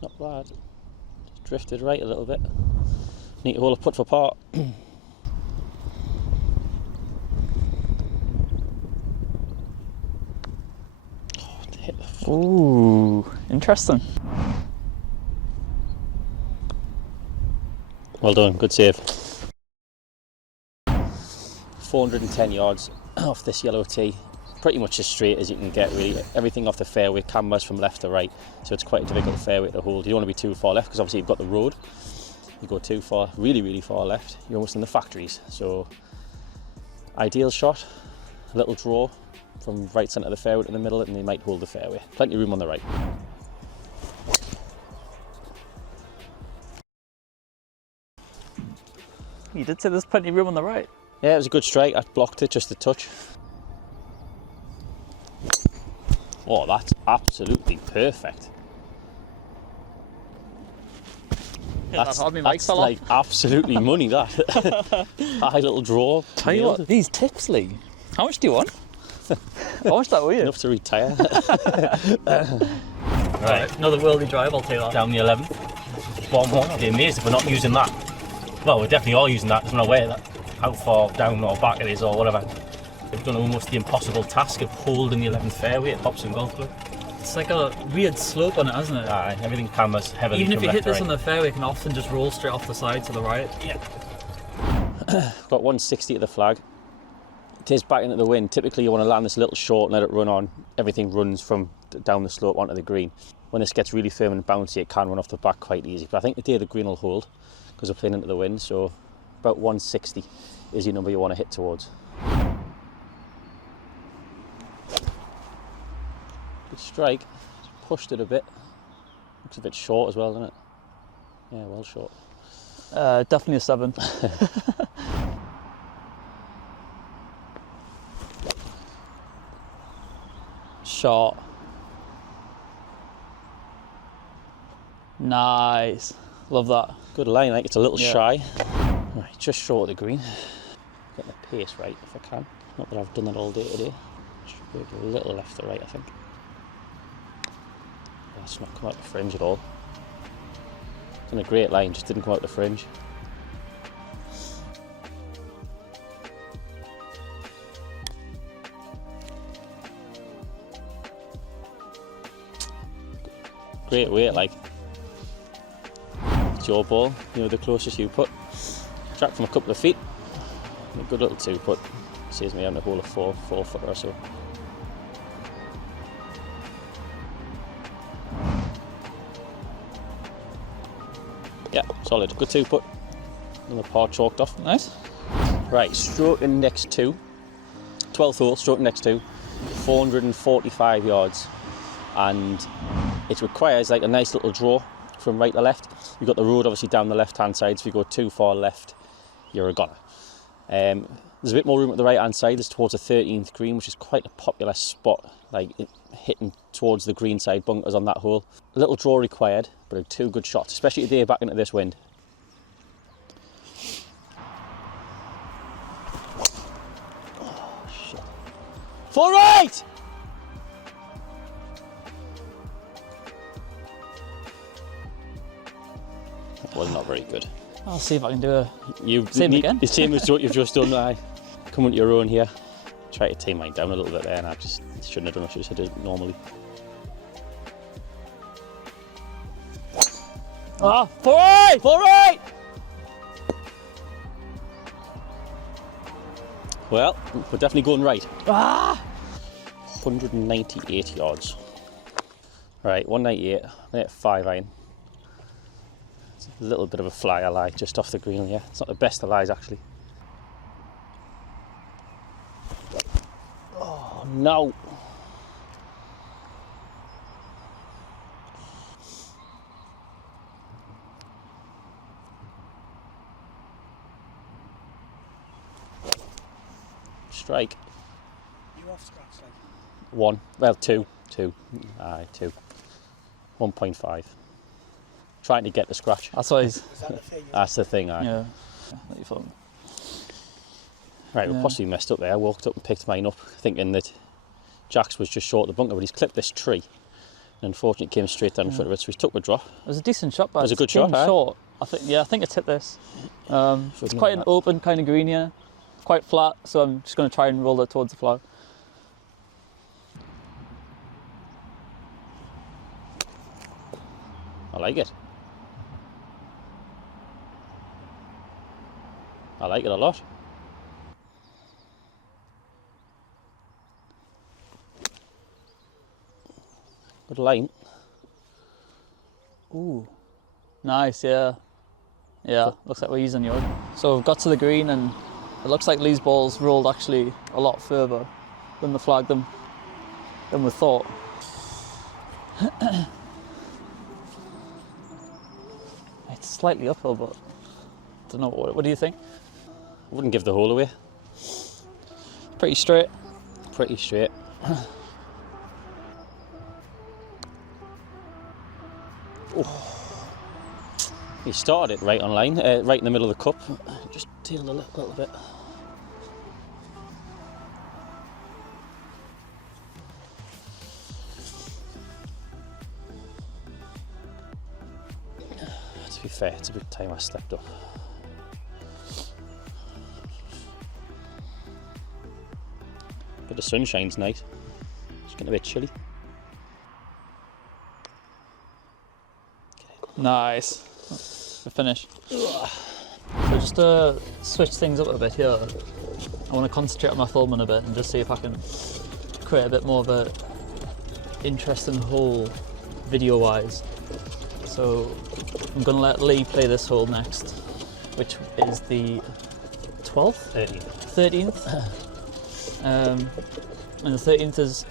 Not bad. Just drifted right a little bit. Need to hold a putt for par. Hit the Ooh, interesting. Well done, good save. 410 yards off this yellow tee. Pretty much as straight as you can get, really. Everything off the fairway, canvas from left to right, so it's quite a difficult fairway to hold. You don't want to be too far left because obviously you've got the road. You go too far, really far left, you're almost in the factories. So ideal shot, a little draw from right centre of the fairway to the middle, and you might hold the fairway. Plenty of room on the right. You did say there's plenty of room on the right. Yeah, it was a good strike. I blocked it just a touch. Oh, that's absolutely perfect. That's like absolutely money, that. High little draw. Tell you what, these tips, Lee. How much do you want? How much that were you? Enough to retire. Right, another worldly drive, I'll take that. Down the 11th. Bottom one. I'd be amazed if we're not using that. Well, we definitely are using that. There's no way that how far down or back it is or whatever. We've done almost the impossible task of holding the 11th fairway at Hobson Golf Club. It's like a weird slope on it, hasn't it? Aye, everything canvas heavily. Even if from you hit left to this right. on the fairway, it can often just roll straight off the side to the right. Yeah. Got 160 at the flag. It is back into the wind. Typically you want to land this a little short and let it run on. Everything runs from down the slope onto the green. When this gets really firm and bouncy, it can run off the back quite easy. But I think today the green will hold because we're playing into the wind. So about 160 is your number you want to hit towards. Good strike. Just pushed it a bit. Looks a bit short as well, doesn't it? Yeah, well short. Definitely a 7. Shot. Nice. Love that. Good line, I think it's a little Yeah. shy. Right, just short of the green. Get the pace right if I can. Not that I've done that all day today. Should be a little left to right, I think. That's not come out the fringe at all. It's in a great line, just didn't come out the fringe. Great weight, like. It's your ball, you know, the closest you put. Track from a couple of feet. A good little 2-putt. Saves me having to hold a 4-footer or so. Yeah, solid. Good 2-putt. Another par chalked off. Nice. Right, stroking next 2. 12th hole, stroking next 2. 445 yards. And it requires like a nice little draw from right to left. You've got the road obviously down the left hand side, so if you go too far left, you're a goner. There's a bit more room at the right hand side. It's towards the 13th green, which is quite a popular spot, like hitting towards the green side bunkers on that hole. A little draw required, but 2 good shots, especially today back into this wind. Oh shit. For right! That was not very good. I'll see if I can do a... You Same need, again? The same as what you've just done. I come onto your own here. Try to tame mine down a little bit there, and I just shouldn't have done. I should have hit it normally. Ah, 4-8! 4-8! Well, we're definitely going right. Ah! 198 yards. Right, 198. I'm at 5 iron. It's a little bit of a flyer lie just off the green here. It's not the best of lies actually. Oh no! Strike. You off scratch like? 1. Well, 2. 2. Aye, 2. 1.5. Trying to get the scratch. That's why he's... Is that the thing? That's the thing, aye. Yeah. Let you film. Right, we Yeah. possibly messed up there. I walked up and picked mine up thinking that Jack's was just short of the bunker, but he's clipped this tree. And unfortunately it came straight down in front of it, so he took the drop. It was a decent shot, but It was a good it's getting shot, aye. short. I think it's hit this. It's Shouldn't quite have an that. open kind of green here, quite flat. So I'm just going to try and roll it towards the flag. like it. I like it a lot. Good line. Ooh, nice, yeah. Yeah, looks like we're using yours. So we've got to the green and it looks like Lee's ball's rolled actually a lot further than the flag than we thought. It's slightly uphill, but I don't know, what do you think? I wouldn't give the hole away. Pretty straight. Pretty straight. He started it right on line, right in the middle of the cup. Just tailed a little bit. To be fair, it's a bit time I stepped up. But the sunshine's nice. It's getting a bit chilly. Nice. The finish. So just to switch things up a bit here, I want to concentrate on my filming a bit and just see if I can create a bit more of a interesting hole video-wise. So I'm going to let Lee play this hole next, which is the 12th? 13th. And the 13th is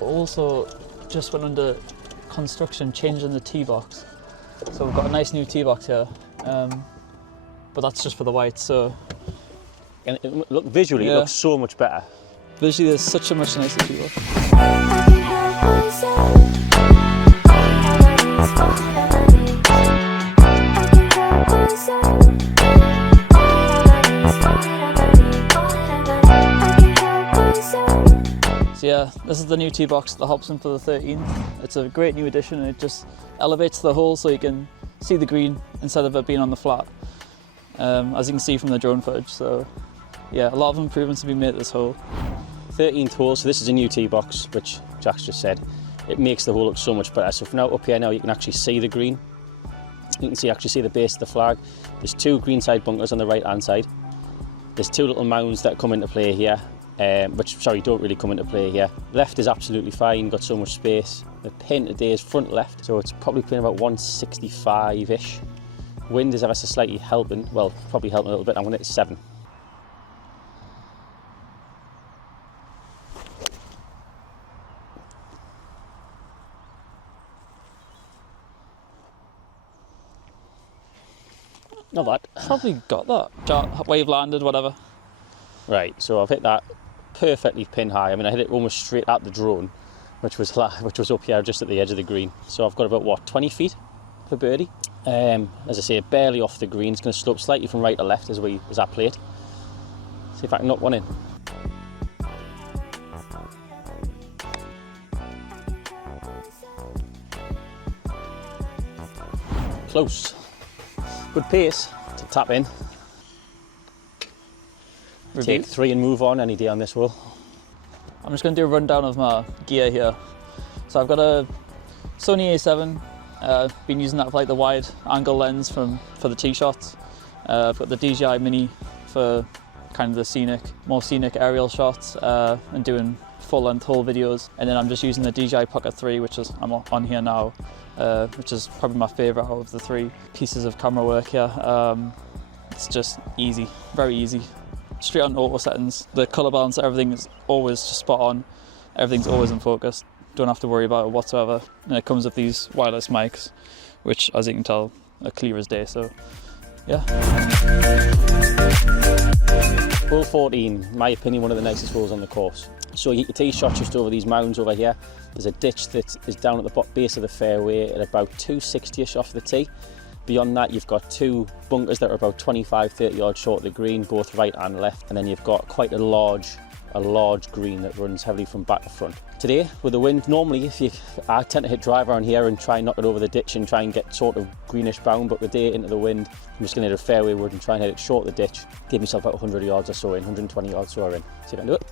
also just went under construction, changing the tee box. So we've got a nice new tee box here, but that's just for the whites. So, And look, visually, Yeah. it looks so much better. visually, there's such a much nicer tee box. So yeah, this is the new tee box at the Hobson for the 13th. It's a great new addition, and it just elevates the hole so you can see the green instead of it being on the flat, as you can see from the drone footage. So yeah, a lot of improvements have been made at this hole. 13th hole, so this is a new tee box, which Jack's just said. It makes the hole look so much better. So from now up here now, you can actually see the green. You can actually see the base of the flag. There's two greenside bunkers on the right hand side. There's two little mounds that come into play here, which, sorry, don't really come into play here. Left is absolutely fine, got so much space. The pin today is front left, so it's probably playing about 165-ish. Wind is ever so slightly helping, well, probably helping a little bit. I'm going to hit 7. Not bad. Probably got that. Wave landed, whatever. Right, so I've hit that perfectly pin high. I mean, I hit it almost straight at the drone, which was up here just at the edge of the green. So I've got about, what, 20 feet for birdie? As I say, barely off the green. It's going to slope slightly from right to left as I play it. See if I can knock one in. Close. Good pace to tap in. Review. Take 3 and move on any day on this hole. I'm just going to do a rundown of my gear here. So I've got a Sony A7, been using that for like the wide angle lens for the tee shots. I've got the DJI Mini for kind of the more scenic aerial shots, and doing full-length hole videos. And then I'm just using the DJI Pocket 3, which is I'm on here now, which is probably my favourite out of the 3 pieces of camera work here. It's just easy, very easy. Straight on auto settings. The colour balance, everything is always just spot on. Everything's always in focus. Don't have to worry about it whatsoever. And it comes with these wireless mics, which, as you can tell, are clear as day. So, yeah. Hole 14, in my opinion, one of the nicest holes on the course. So you can tee shot just over these mounds over here. There's a ditch that is down at the base of the fairway at about 260-ish off the tee. Beyond that, you've got 2 bunkers that are about 25-30 yards short of the green, both right and left, and then you've got quite a large green that runs heavily from back to front. Today, with the wind, normally I tend to hit driver on here and try and knock it over the ditch and try and get sort of greenish bound, but today into the wind, I'm just going to hit a fairway wood and try and hit it short of the ditch, give myself about 100 yards or so in, 120 yards or so in. See if I can do it.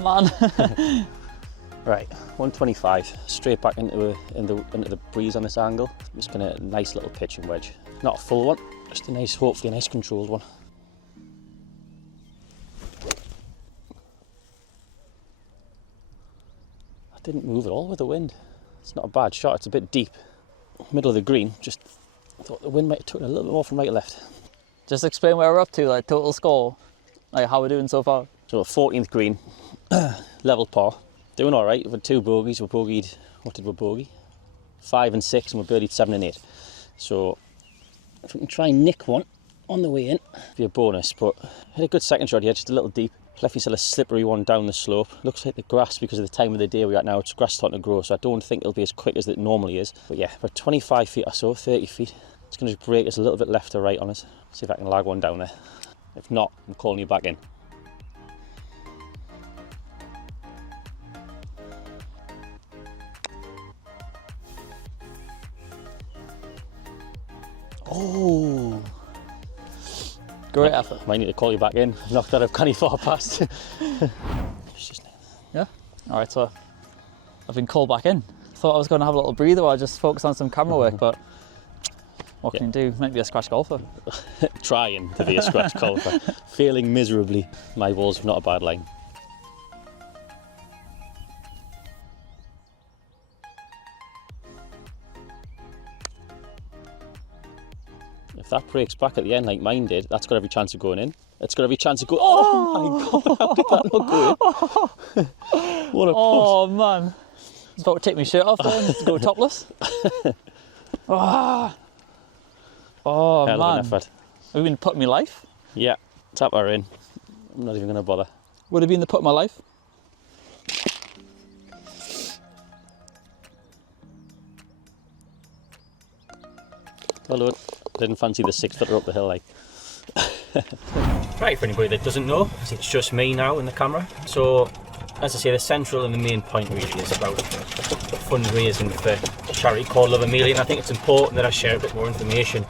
Man. Right, 125, straight back into the breeze on this angle. I'm just gonna nice little pitching wedge. Not a full one, just a nice, hopefully a nice controlled one. That didn't move at all with the wind. It's not a bad shot, it's a bit deep. Middle of the green, just thought the wind might have took it a little bit more from right to left. Just explain where we're up to, like total score, like how we're doing so far. So 14th green, level par. Doing all right. We've had 2 bogeys. We bogeyed, what did we bogey? 5 and 6, and we birdied 7 and 8. So if we can try and nick one on the way in, it'd be a bonus. But had a good second shot here, just a little deep. Left yourself a slippery one down the slope. Looks like the grass, because of the time of the day we're at now, it's grass starting to grow, so I don't think it'll be as quick as it normally is. But yeah, about 25 feet or so, 30 feet. It's going to just break us a little bit left or right on us. See if I can lag one down there. If not, I'm calling you back in. Oh! Great effort. Might need to call you back in. Knocked that up canny far past. Yeah. All right, so I've been called back in. Thought I was going to have a little breather while I just focus on some camera work, but what can you do? Might be a scratch golfer. Trying to be a scratch golfer. Failing miserably. My ball's not a bad line. If that breaks back at the end like mine did, that's got every chance of going in. It's got every chance of going. Oh my God, how did that not go in? What a putt. Oh man. I was about to take my shirt off there and go topless. Oh Hell of an man. effort. Have we been putting my life? Yeah, tap her in. I'm not even going to bother. Would have been the put of my life. Well done. Didn't fancy the 6-footer up the hill like. Right, for anybody that doesn't know, it's just me now in the camera. So, as I say, the central and the main point really is about fundraising for a charity called Love Amelia, and I think it's important that I share a bit more information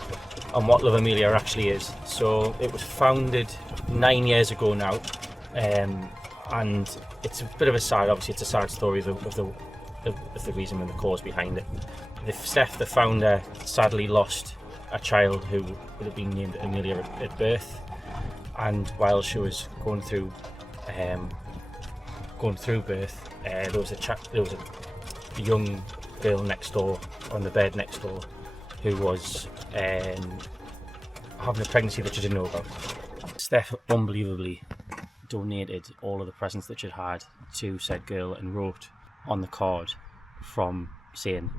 on what Love Amelia actually is. So, it was founded 9 years ago now, and it's a bit of a sad, obviously it's a sad story of the reason and the cause behind it. Steph, the founder, sadly lost a child who would have been named Amelia at birth, and while she was going through birth, there was a young girl next door on the bed next door who was having a pregnancy that she didn't know about. Steph unbelievably donated all of the presents that she'd had to said girl and wrote on the card from saying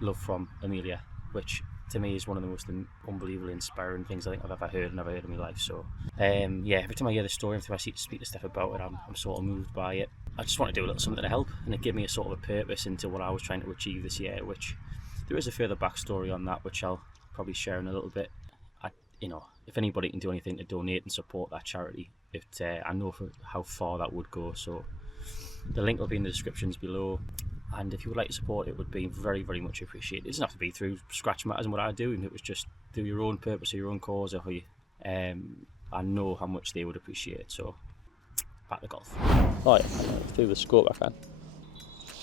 "Love from Amelia," which to me is one of the most unbelievably inspiring things I think I've ever heard in my life. So yeah, every time I hear the story, every time I speak to Steph about it, I'm sort of moved by it. I just want to do a little something to help, and it gave me a sort of a purpose into what I was trying to achieve this year, which there is a further backstory on that, which I'll probably share in a little bit. If anybody can do anything to donate and support that charity, I know how far that would go. So the link will be in the descriptions below. And if you would like to support it, would be very, very much appreciated. It doesn't have to be through Scratch Matters and what I do, and it was just through your own purpose or your own cause, or I know how much they would appreciate it. So, back to golf. Right, do the scope I can.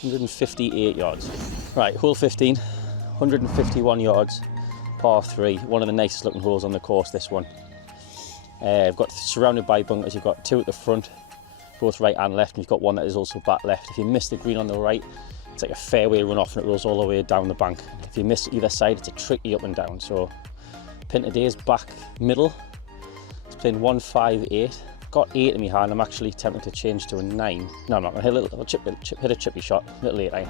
158 yards. Right, hole 15, 151 yards, par 3. One of the nicest looking holes on the course, this one. I've got surrounded by bunkers. You've got 2 at the front, both right and left, and you've got one that is also back left. If you miss the green on the right, it's like a fairway run off and it rolls all the way down the bank. If you miss either side, it's a tricky up and down. So pin today is back middle. It's playing 158. Got 8 in my hand. I'm actually tempted to change to a 9. No, I'm not. Hit a chippy shot, little 8 iron.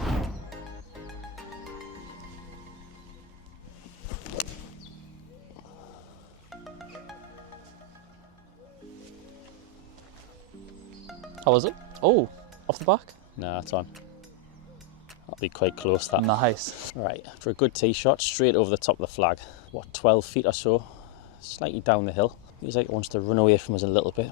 How was it? Oh, off the back? Nah, it's on. That'll be quite close, that. Nice. Right, for a good tee shot, straight over the top of the flag. What, 12 feet or so? Slightly down the hill. Feels like it wants to run away from us a little bit.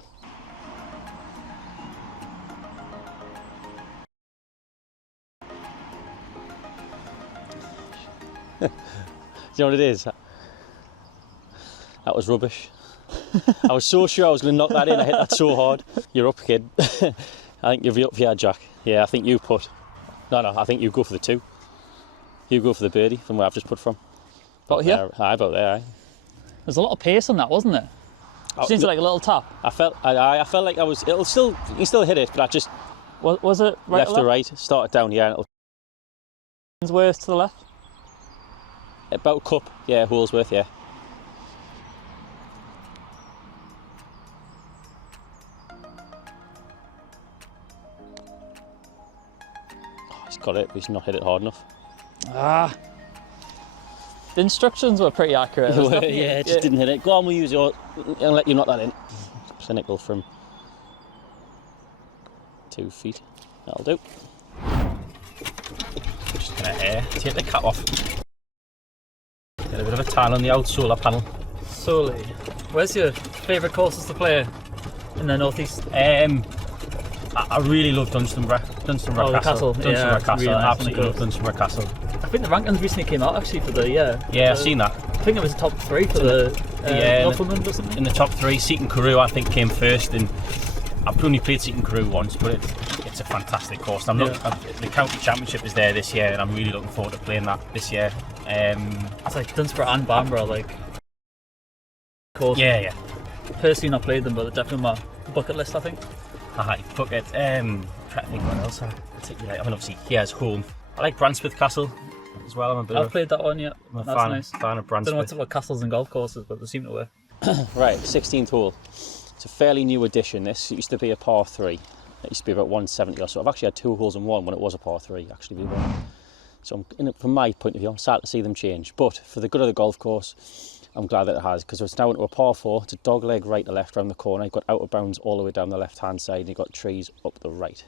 Do you know what it is? That was rubbish. I was so sure I was going to knock that in. I hit that so hard. You're up, kid. I think you're up here, Jack. Yeah, I think you put... No, I think you go for the 2. You go for the birdie from where I've just put from. About here? About there, aye. There's a lot of pace on that, wasn't there? Seems like a little tap. I felt like I was... It'll still... You can still hit it, but I just... Was it right left to right, started down, yeah. And it'll... Worth to the left? About a cup, yeah, hole's worth, yeah. He's got it, but he's not hit it hard enough. The instructions were pretty accurate. Yeah, it just didn't hit it. Go on, we'll use your... I'll let you knock that in. Cynical from 2 feet. That'll do. Just gonna take the cap off. Get a bit of a tan on the out solar panel. Solely. Where's your favourite courses to play in the northeast? I really love Dunstanburgh Castle. Really nice, Absolutely love Dunstanburgh Castle. I think the rankings recently came out actually for the I've seen that. I think it was the top 3 for Northumberland or something. In the top 3, Seaton Carew I think came first, and I've only played Seaton Carew once, but it's a fantastic course. The county championship is there this year, and I'm really looking forward to playing that this year. It's like Dunsborough and Bamborough, like course. Yeah. Personally, not played them, but they're definitely on my bucket list, I think. Bucket. Trying to think what else I particularly like. I mean, obviously here's home. I like Bransford Castle as well. I've played that one, yeah. I'm That's nice. fan of Bransford. I don't know what's about castles and golf courses, but they seem to work. Right, 16th hole. It's a fairly new addition, this. It used to be a par 3. It used to be about 170 or so. I've actually had 2 holes in one when it was a par 3, actually. So from my point of view, I'm sad to see them change. But for the good of the golf course, I'm glad that it has, because it's now into a par 4. It's a dog leg right to left around the corner. You've got out of bounds all the way down the left-hand side, and you've got trees up the right.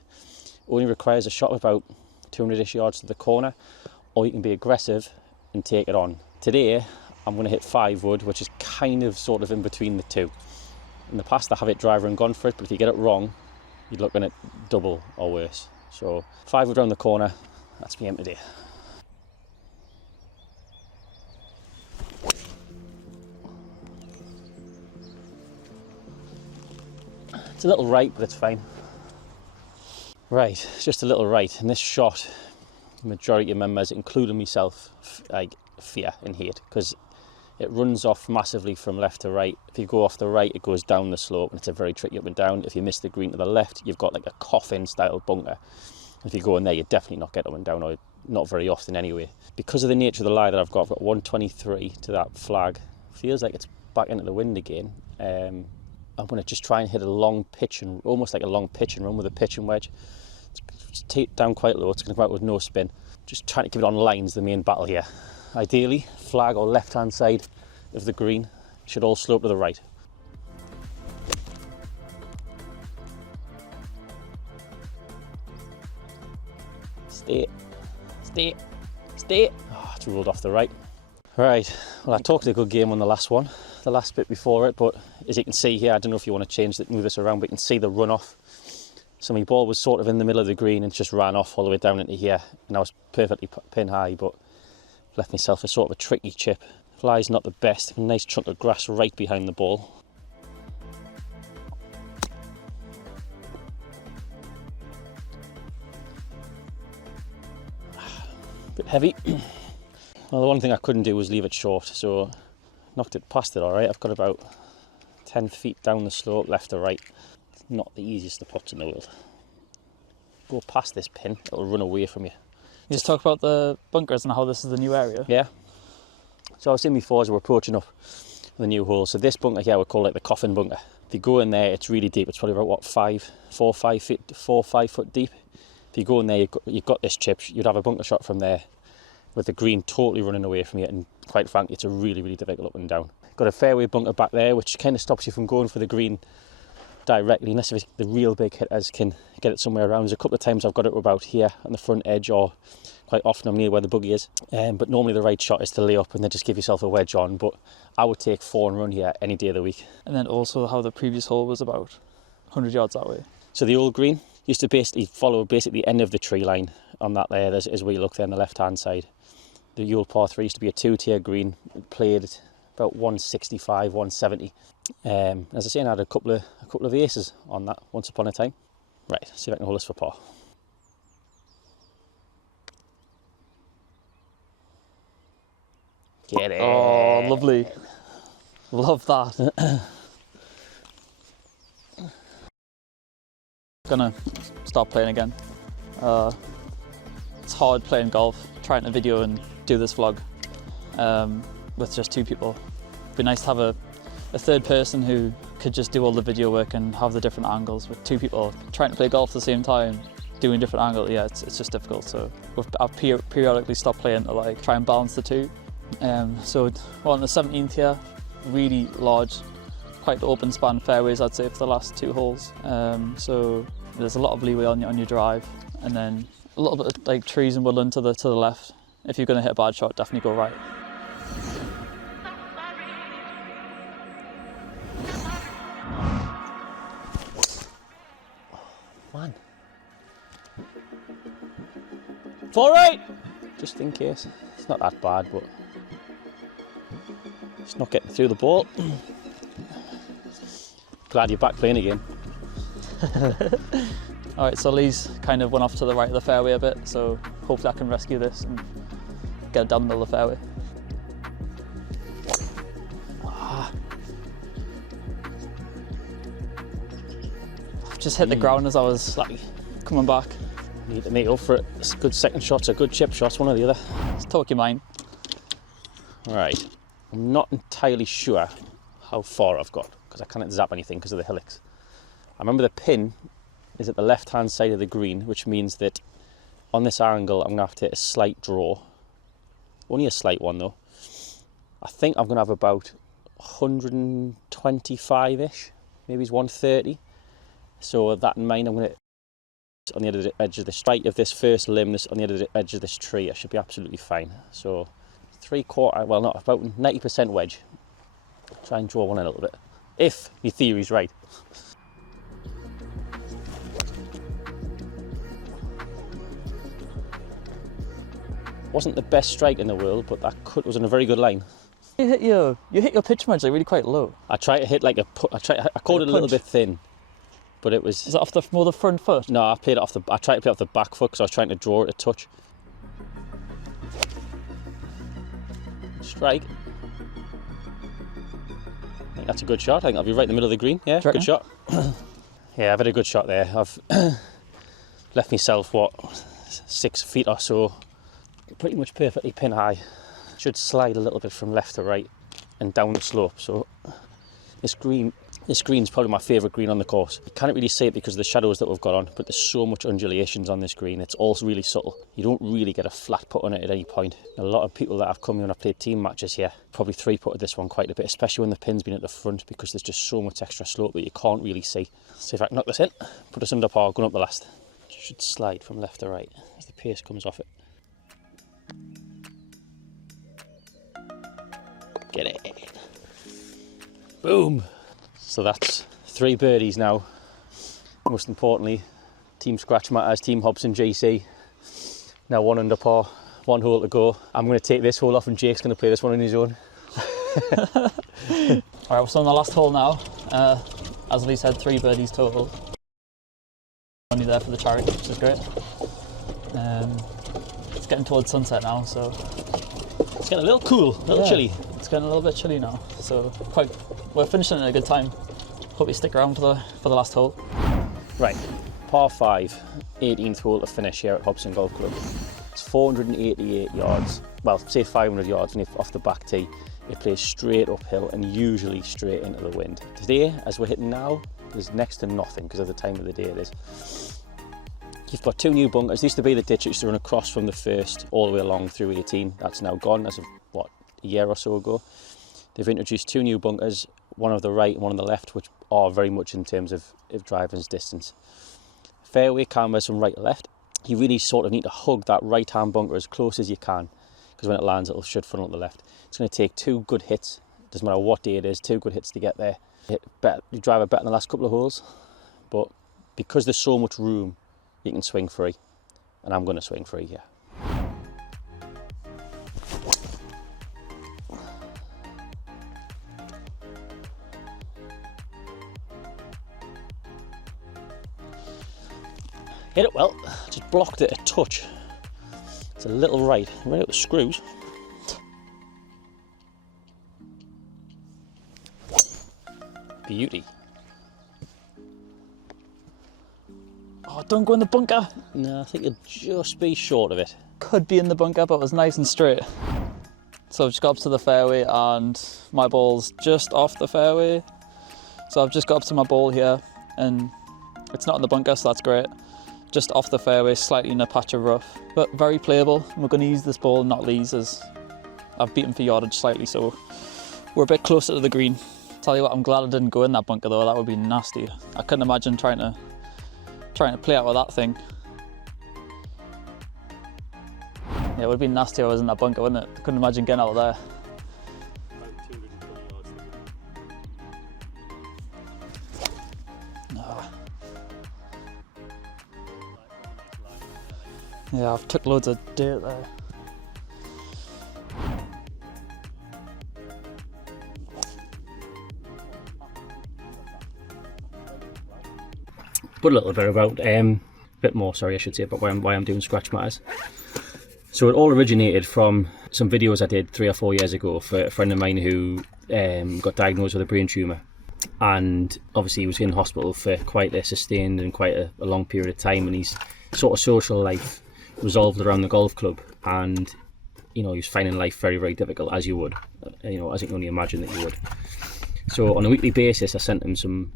Only requires a shot of about 200-ish yards to the corner, or you can be aggressive and take it on. Today, I'm going to hit 5 wood, which is kind of sort of in between the two. In the past, I have hit driver and gone for it, but if you get it wrong, you're looking at double or worse. So 5 wood around the corner, that's me aim today. It's a little right, but it's fine. Right, it's just a little right. And this shot, the majority of members, including myself, like fear and hate, because it runs off massively from left to right. If you go off the right, it goes down the slope, and it's a very tricky up and down. If you miss the green to the left, you've got like a coffin style bunker. If you go in there, you definitely not get up and down, or not very often anyway. Because of the nature of the lie that I've got 123 to that flag. Feels like it's back into the wind again. I'm going to just try and hit a long pitch, and almost like a long pitch and run with a pitching wedge. It's taped down quite low, it's going to come out with no spin. Just trying to keep it on lines, the main battle here. Ideally, flag or left-hand side of the green should all slope to the right. Stay. Oh, it's ruled off the right. Right, well, I talked a good game on the last one, the last bit before it, but as you can see here, I don't know if you want to change it, move this around, but you can see the runoff. So my ball was sort of in the middle of the green and just ran off all the way down into here, and I was perfectly pin high, but left myself a sort of a tricky chip. Fly's not the best, a nice chunk of grass right behind the ball. Bit heavy. Well, the one thing I couldn't do was leave it short, so knocked it past it all right. I've got about 10 feet down the slope, left to right. It's not the easiest of putts in the world. Go past this pin, it'll run away from you. You just talk about the bunkers and how this is the new area. Yeah. So I was saying before as we're approaching up the new hole, so this bunker here we call like the coffin bunker. If you go in there, it's really deep. It's probably about what, 4 or 5 foot deep. If you go in there, you've got this chip. You'd have a bunker shot from there, with the green totally running away from you, and quite frankly, it's a really, really difficult up and down. Got a fairway bunker back there, which kind of stops you from going for the green directly, unless if the real big hitters can get it somewhere around. There's a couple of times I've got it about here on the front edge, or quite often I'm near where the buggy is. But normally the right shot is to lay up and then just give yourself a wedge on, but I would take 4 and run here any day of the week. And then also how the previous hole was about 100 yards that way. So the old green used to basically follow the end of the tree line on that there, as where you look there on the left hand side. The old par 3 used to be a 2-tier green, played about 165, 170. As I say, I had a couple of aces on that once upon a time. Right, see if I can hold this for par. Get it. Oh, lovely. Love that. Gonna start playing again. It's hard playing golf, trying to video and do this vlog with just two people. It'd be nice to have a third person who could just do all the video work and have the different angles. With two people trying to play golf at the same time, doing different angles, yeah, it's just difficult. So I've periodically stopped playing to like try and balance the two. So we're on the 17th here, really large, quite open span fairways I'd say for the last two holes. So there's a lot of leeway on your drive, and then a little bit of like trees and woodland to the left. If you're going to hit a bad shot, definitely go right. Man. It's all right, just in case. It's not that bad, but it's not getting through the ball. Glad you're back playing again. All right, so Lee's kind of went off to the right of the fairway a bit, so hopefully I can rescue this and get it down the middle of the fairway. I've just hit the ground as I was like coming back. Need to make up for it. It's good second shots or good chip shots, one or the other. Just talk your mind. Right, I'm not entirely sure how far I've got because I can't zap anything because of the hillocks. I remember the pin is at the left hand side of the green, which means that on this angle I'm going to have to hit a slight draw. Only a slight one though. I think I'm going to have about 125-ish, maybe it's 130. So with that in mind, I'm going to on the other edge of the strike of this first limb, this on the other edge of this tree. I should be absolutely fine. So 3/4, well, not about 90% wedge. Try and draw one in a little bit, if your theory's right. Wasn't the best strike in the world, but that cut was on a very good line. You hit your pitch wedge like really quite low. I tried to hit like I caught it a little bit thin, but it was. Is that off more the front foot? No, I tried to play it off the back foot because I was trying to draw it a touch. Strike. I think that's a good shot. I think I'll be right in the middle of the green. Yeah, good shot. Yeah, I've had a good shot there. I've left myself, what, 6 feet or so, pretty much perfectly pin high. Should slide a little bit from left to right and down the slope. So this green's probably my favourite green on the course. You can't really see it because of the shadows that we've got on, but there's so much undulations on this green. It's all really subtle. You don't really get a flat putt on it at any point. A lot of people that have come here and I've played team matches here probably 3-putted this one quite a bit, especially when the pin's been at the front, because there's just so much extra slope that you can't really see. See if I can knock this in, put us under par, going up the last. Should slide from left to right as the pace comes off it. Get it. Boom. So that's 3 birdies now. Most importantly, Team Scratch Matters, Team Hobson GC. Now 1 under par, 1 hole to go. I'm going to take this hole off and Jake's going to play this one on his own. All right, we're still on the last hole now. As Lee said, 3 birdies total. Money there for the charity, which is great. It's getting towards sunset now, so it's getting a little cool, a little chilly. It's getting a little bit chilly now, so we're finishing at a good time. Hope you stick around for the last hole. Right, par 5, 18th hole to finish here at Hobson Golf Club. It's 488 yards, well, say 500 yards off the back tee. It plays straight uphill and usually straight into the wind. Today, as we're hitting now, there's next to nothing because of the time of the day it is. You've got 2 new bunkers. There used to be the ditch that used to run across from the first all the way along through 18. That's now gone as of, what, a year or so ago. They've introduced 2 new bunkers, one on the right and one on the left, which are very much in terms of driving's distance. Fairway cameras from right to left. You really sort of need to hug that right-hand bunker as close as you can, because when it lands, it'll should funnel to the left. It's going to take 2 good hits. Doesn't matter what day it is, 2 good hits to get there. You drive it better in the last couple of holes, but because there's so much room, you can swing free, and I'm going to swing free here. Hit it well, just blocked it a touch. It's a little right out the screws. Beauty. Oh, don't go in the bunker. No, I think you'll just be short of it. Could be in the bunker, but it was nice and straight. So I've just got up to the fairway and my ball's just off the fairway. So I've just got up to my ball here and it's not in the bunker, so that's great. Just off the fairway, slightly in a patch of rough, but very playable. We're going to use this ball, not Lee's, as I've beaten for yardage slightly, so we're a bit closer to the green. Tell you what, I'm glad I didn't go in that bunker though, that would be nasty. I couldn't imagine trying to play out with that thing. Yeah, it would be nasty if I was in that bunker, wouldn't it? I couldn't imagine getting out of there. Yeah, I've took loads of dirt there. But a little bit about, bit more, sorry, I should say, about why I'm doing Scratch Matters. So it all originated from some videos I did 3 or 4 years ago for a friend of mine who got diagnosed with a brain tumour. And obviously he was in hospital for quite a sustained and quite a long period of time, and his sort of social life revolved around the golf club, and you know, he was finding life very, very difficult, as you would, you know, as you can only imagine that you would. So on a weekly basis I sent him some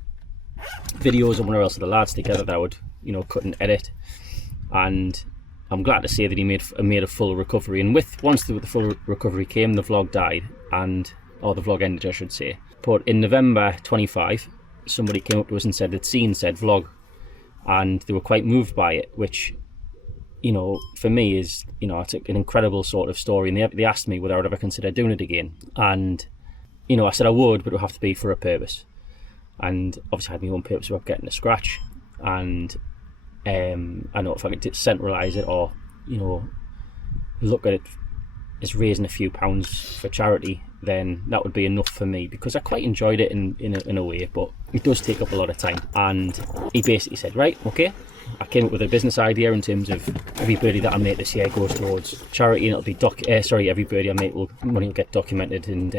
videos of one or else of the lads together that I would, you know, cut and edit, and I'm glad to say that he made a full recovery. And once the full recovery came, the vlog died, or the vlog ended, I should say. But in November 25, somebody came up to us and said they'd said vlog, and they were quite moved by it, which, you know, for me is, you know, it's an incredible sort of story. And they asked me whether I would ever consider doing it again, and you know, I said I would, but it would have to be for a purpose. And obviously I had my own purpose about getting a scratch, and I know if I could centralise it, or you know, look at it as raising a few pounds for charity, then that would be enough for me, because I quite enjoyed it in a way, but it does take up a lot of time. And he basically said, right, okay, I came up with a business idea in terms of every birdie that I make this year goes towards charity, and it'll be every birdie I make money will get documented and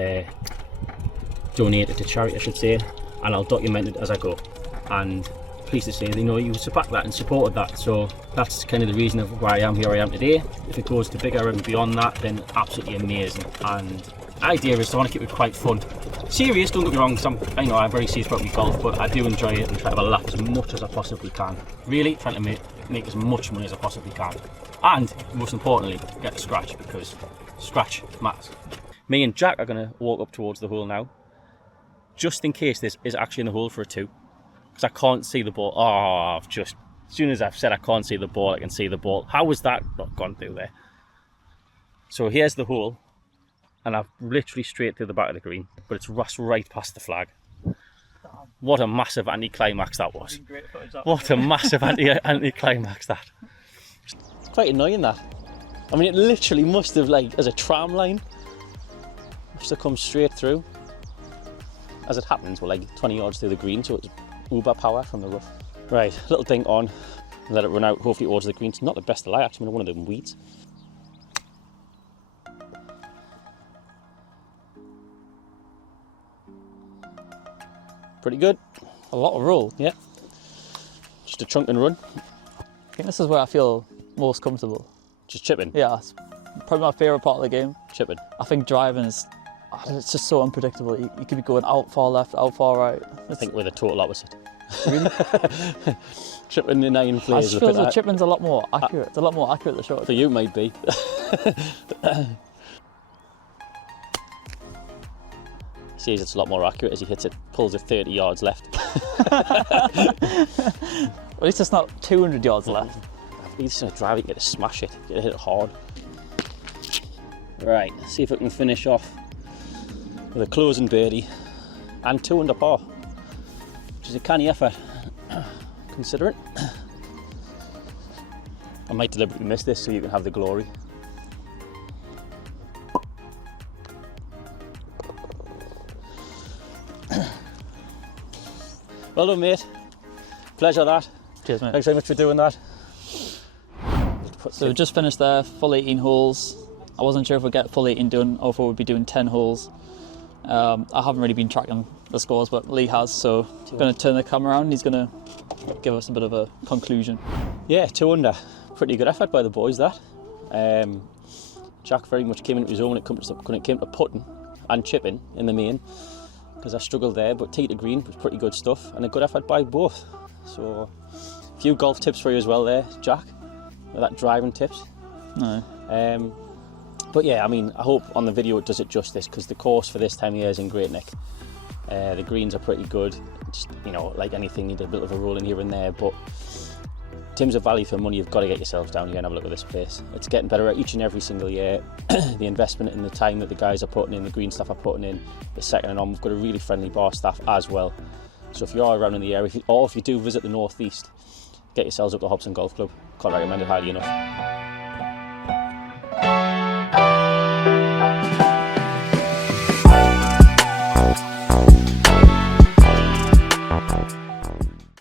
donated to charity, I should say, and I'll document it as I go. And pleased to say, you know, you backed that and supported that, so that's kind of the reason of why I am here I am today. If it goes to bigger and beyond that, then absolutely amazing. And the idea is I want to keep it quite fun, serious, don't get me wrong, because I'm very serious about my golf, but I do enjoy it and try to have a laugh as much as I possibly can. Really trying to make as much money as I possibly can, and most importantly, get a scratch, because scratch matters. Me and Jack are going to walk up towards the hole now, just in case this is actually in the hole for a 2. Because I can't see the ball. Oh, as soon as I've said I can't see the ball, I can see the ball. How was that not gone through there? So here's the hole, and I've literally straight through the back of the green, but it's right past the flag. What a massive anticlimax that was. What a massive anticlimax that. It's quite annoying that. I mean, it literally must have, like, as a tram line, must have come straight through. As it happens, we're like 20 yards through the green, so it's uber power from the rough. Right, little dink on, let it run out, hopefully towards the green. It's not the best of lie, actually, one of them weeds. Pretty good. A lot of roll. Yeah. Just a chunk and run. I think this is where I feel most comfortable. Just chipping. Yeah, it's probably my favourite part of the game. Chipping. I think driving is, it's just so unpredictable. You could be going out far left, out far right. I think we're the total opposite. Really? Chipping in iron I plays. just feel like chipping's a lot more accurate. It's a lot more accurate, the shot. For you, might be. Says it's a lot more accurate as he hits it, pulls it 30 yards left. At least it's not 200 yards left. He's just going to drive it, get to smash it, get to hit it hard. Right, see if we can finish off with a closing birdie and 2 under par, which is a canny effort, considering. I might deliberately miss this so you can have the glory. Well done, mate. Pleasure that. Cheers, mate. Thanks very much for doing that. So we just finished there, full 18 holes. I wasn't sure if we'd get full 18 done or if we would be doing 10 holes. I haven't really been tracking the scores, but Lee has, so I'm going to turn the camera around and he's going to give us a bit of a conclusion. Yeah, 2 under. Pretty good effort by the boys, that. Jack very much came into his own when it came to putting and chipping in the main, because I struggled there, but tee to green was pretty good stuff and a good effort by both. So a few golf tips for you as well there, Jack, with that driving tips. No. But yeah, I mean, I hope on the video it does it justice, because the course for this time of year is in great nick. The greens are pretty good. Just, you know, like anything, need a bit of a roll in here and there, but in terms of value for money, you've got to get yourselves down here and have a look at this place. It's getting better each and every single year. The investment and the time that the guys are putting in, the green staff are putting in, is second to none. We've got a really friendly bar staff as well. So if you are around in the area, or if you do visit the northeast, get yourselves up to Hobson Golf Club. Can't recommend it highly enough.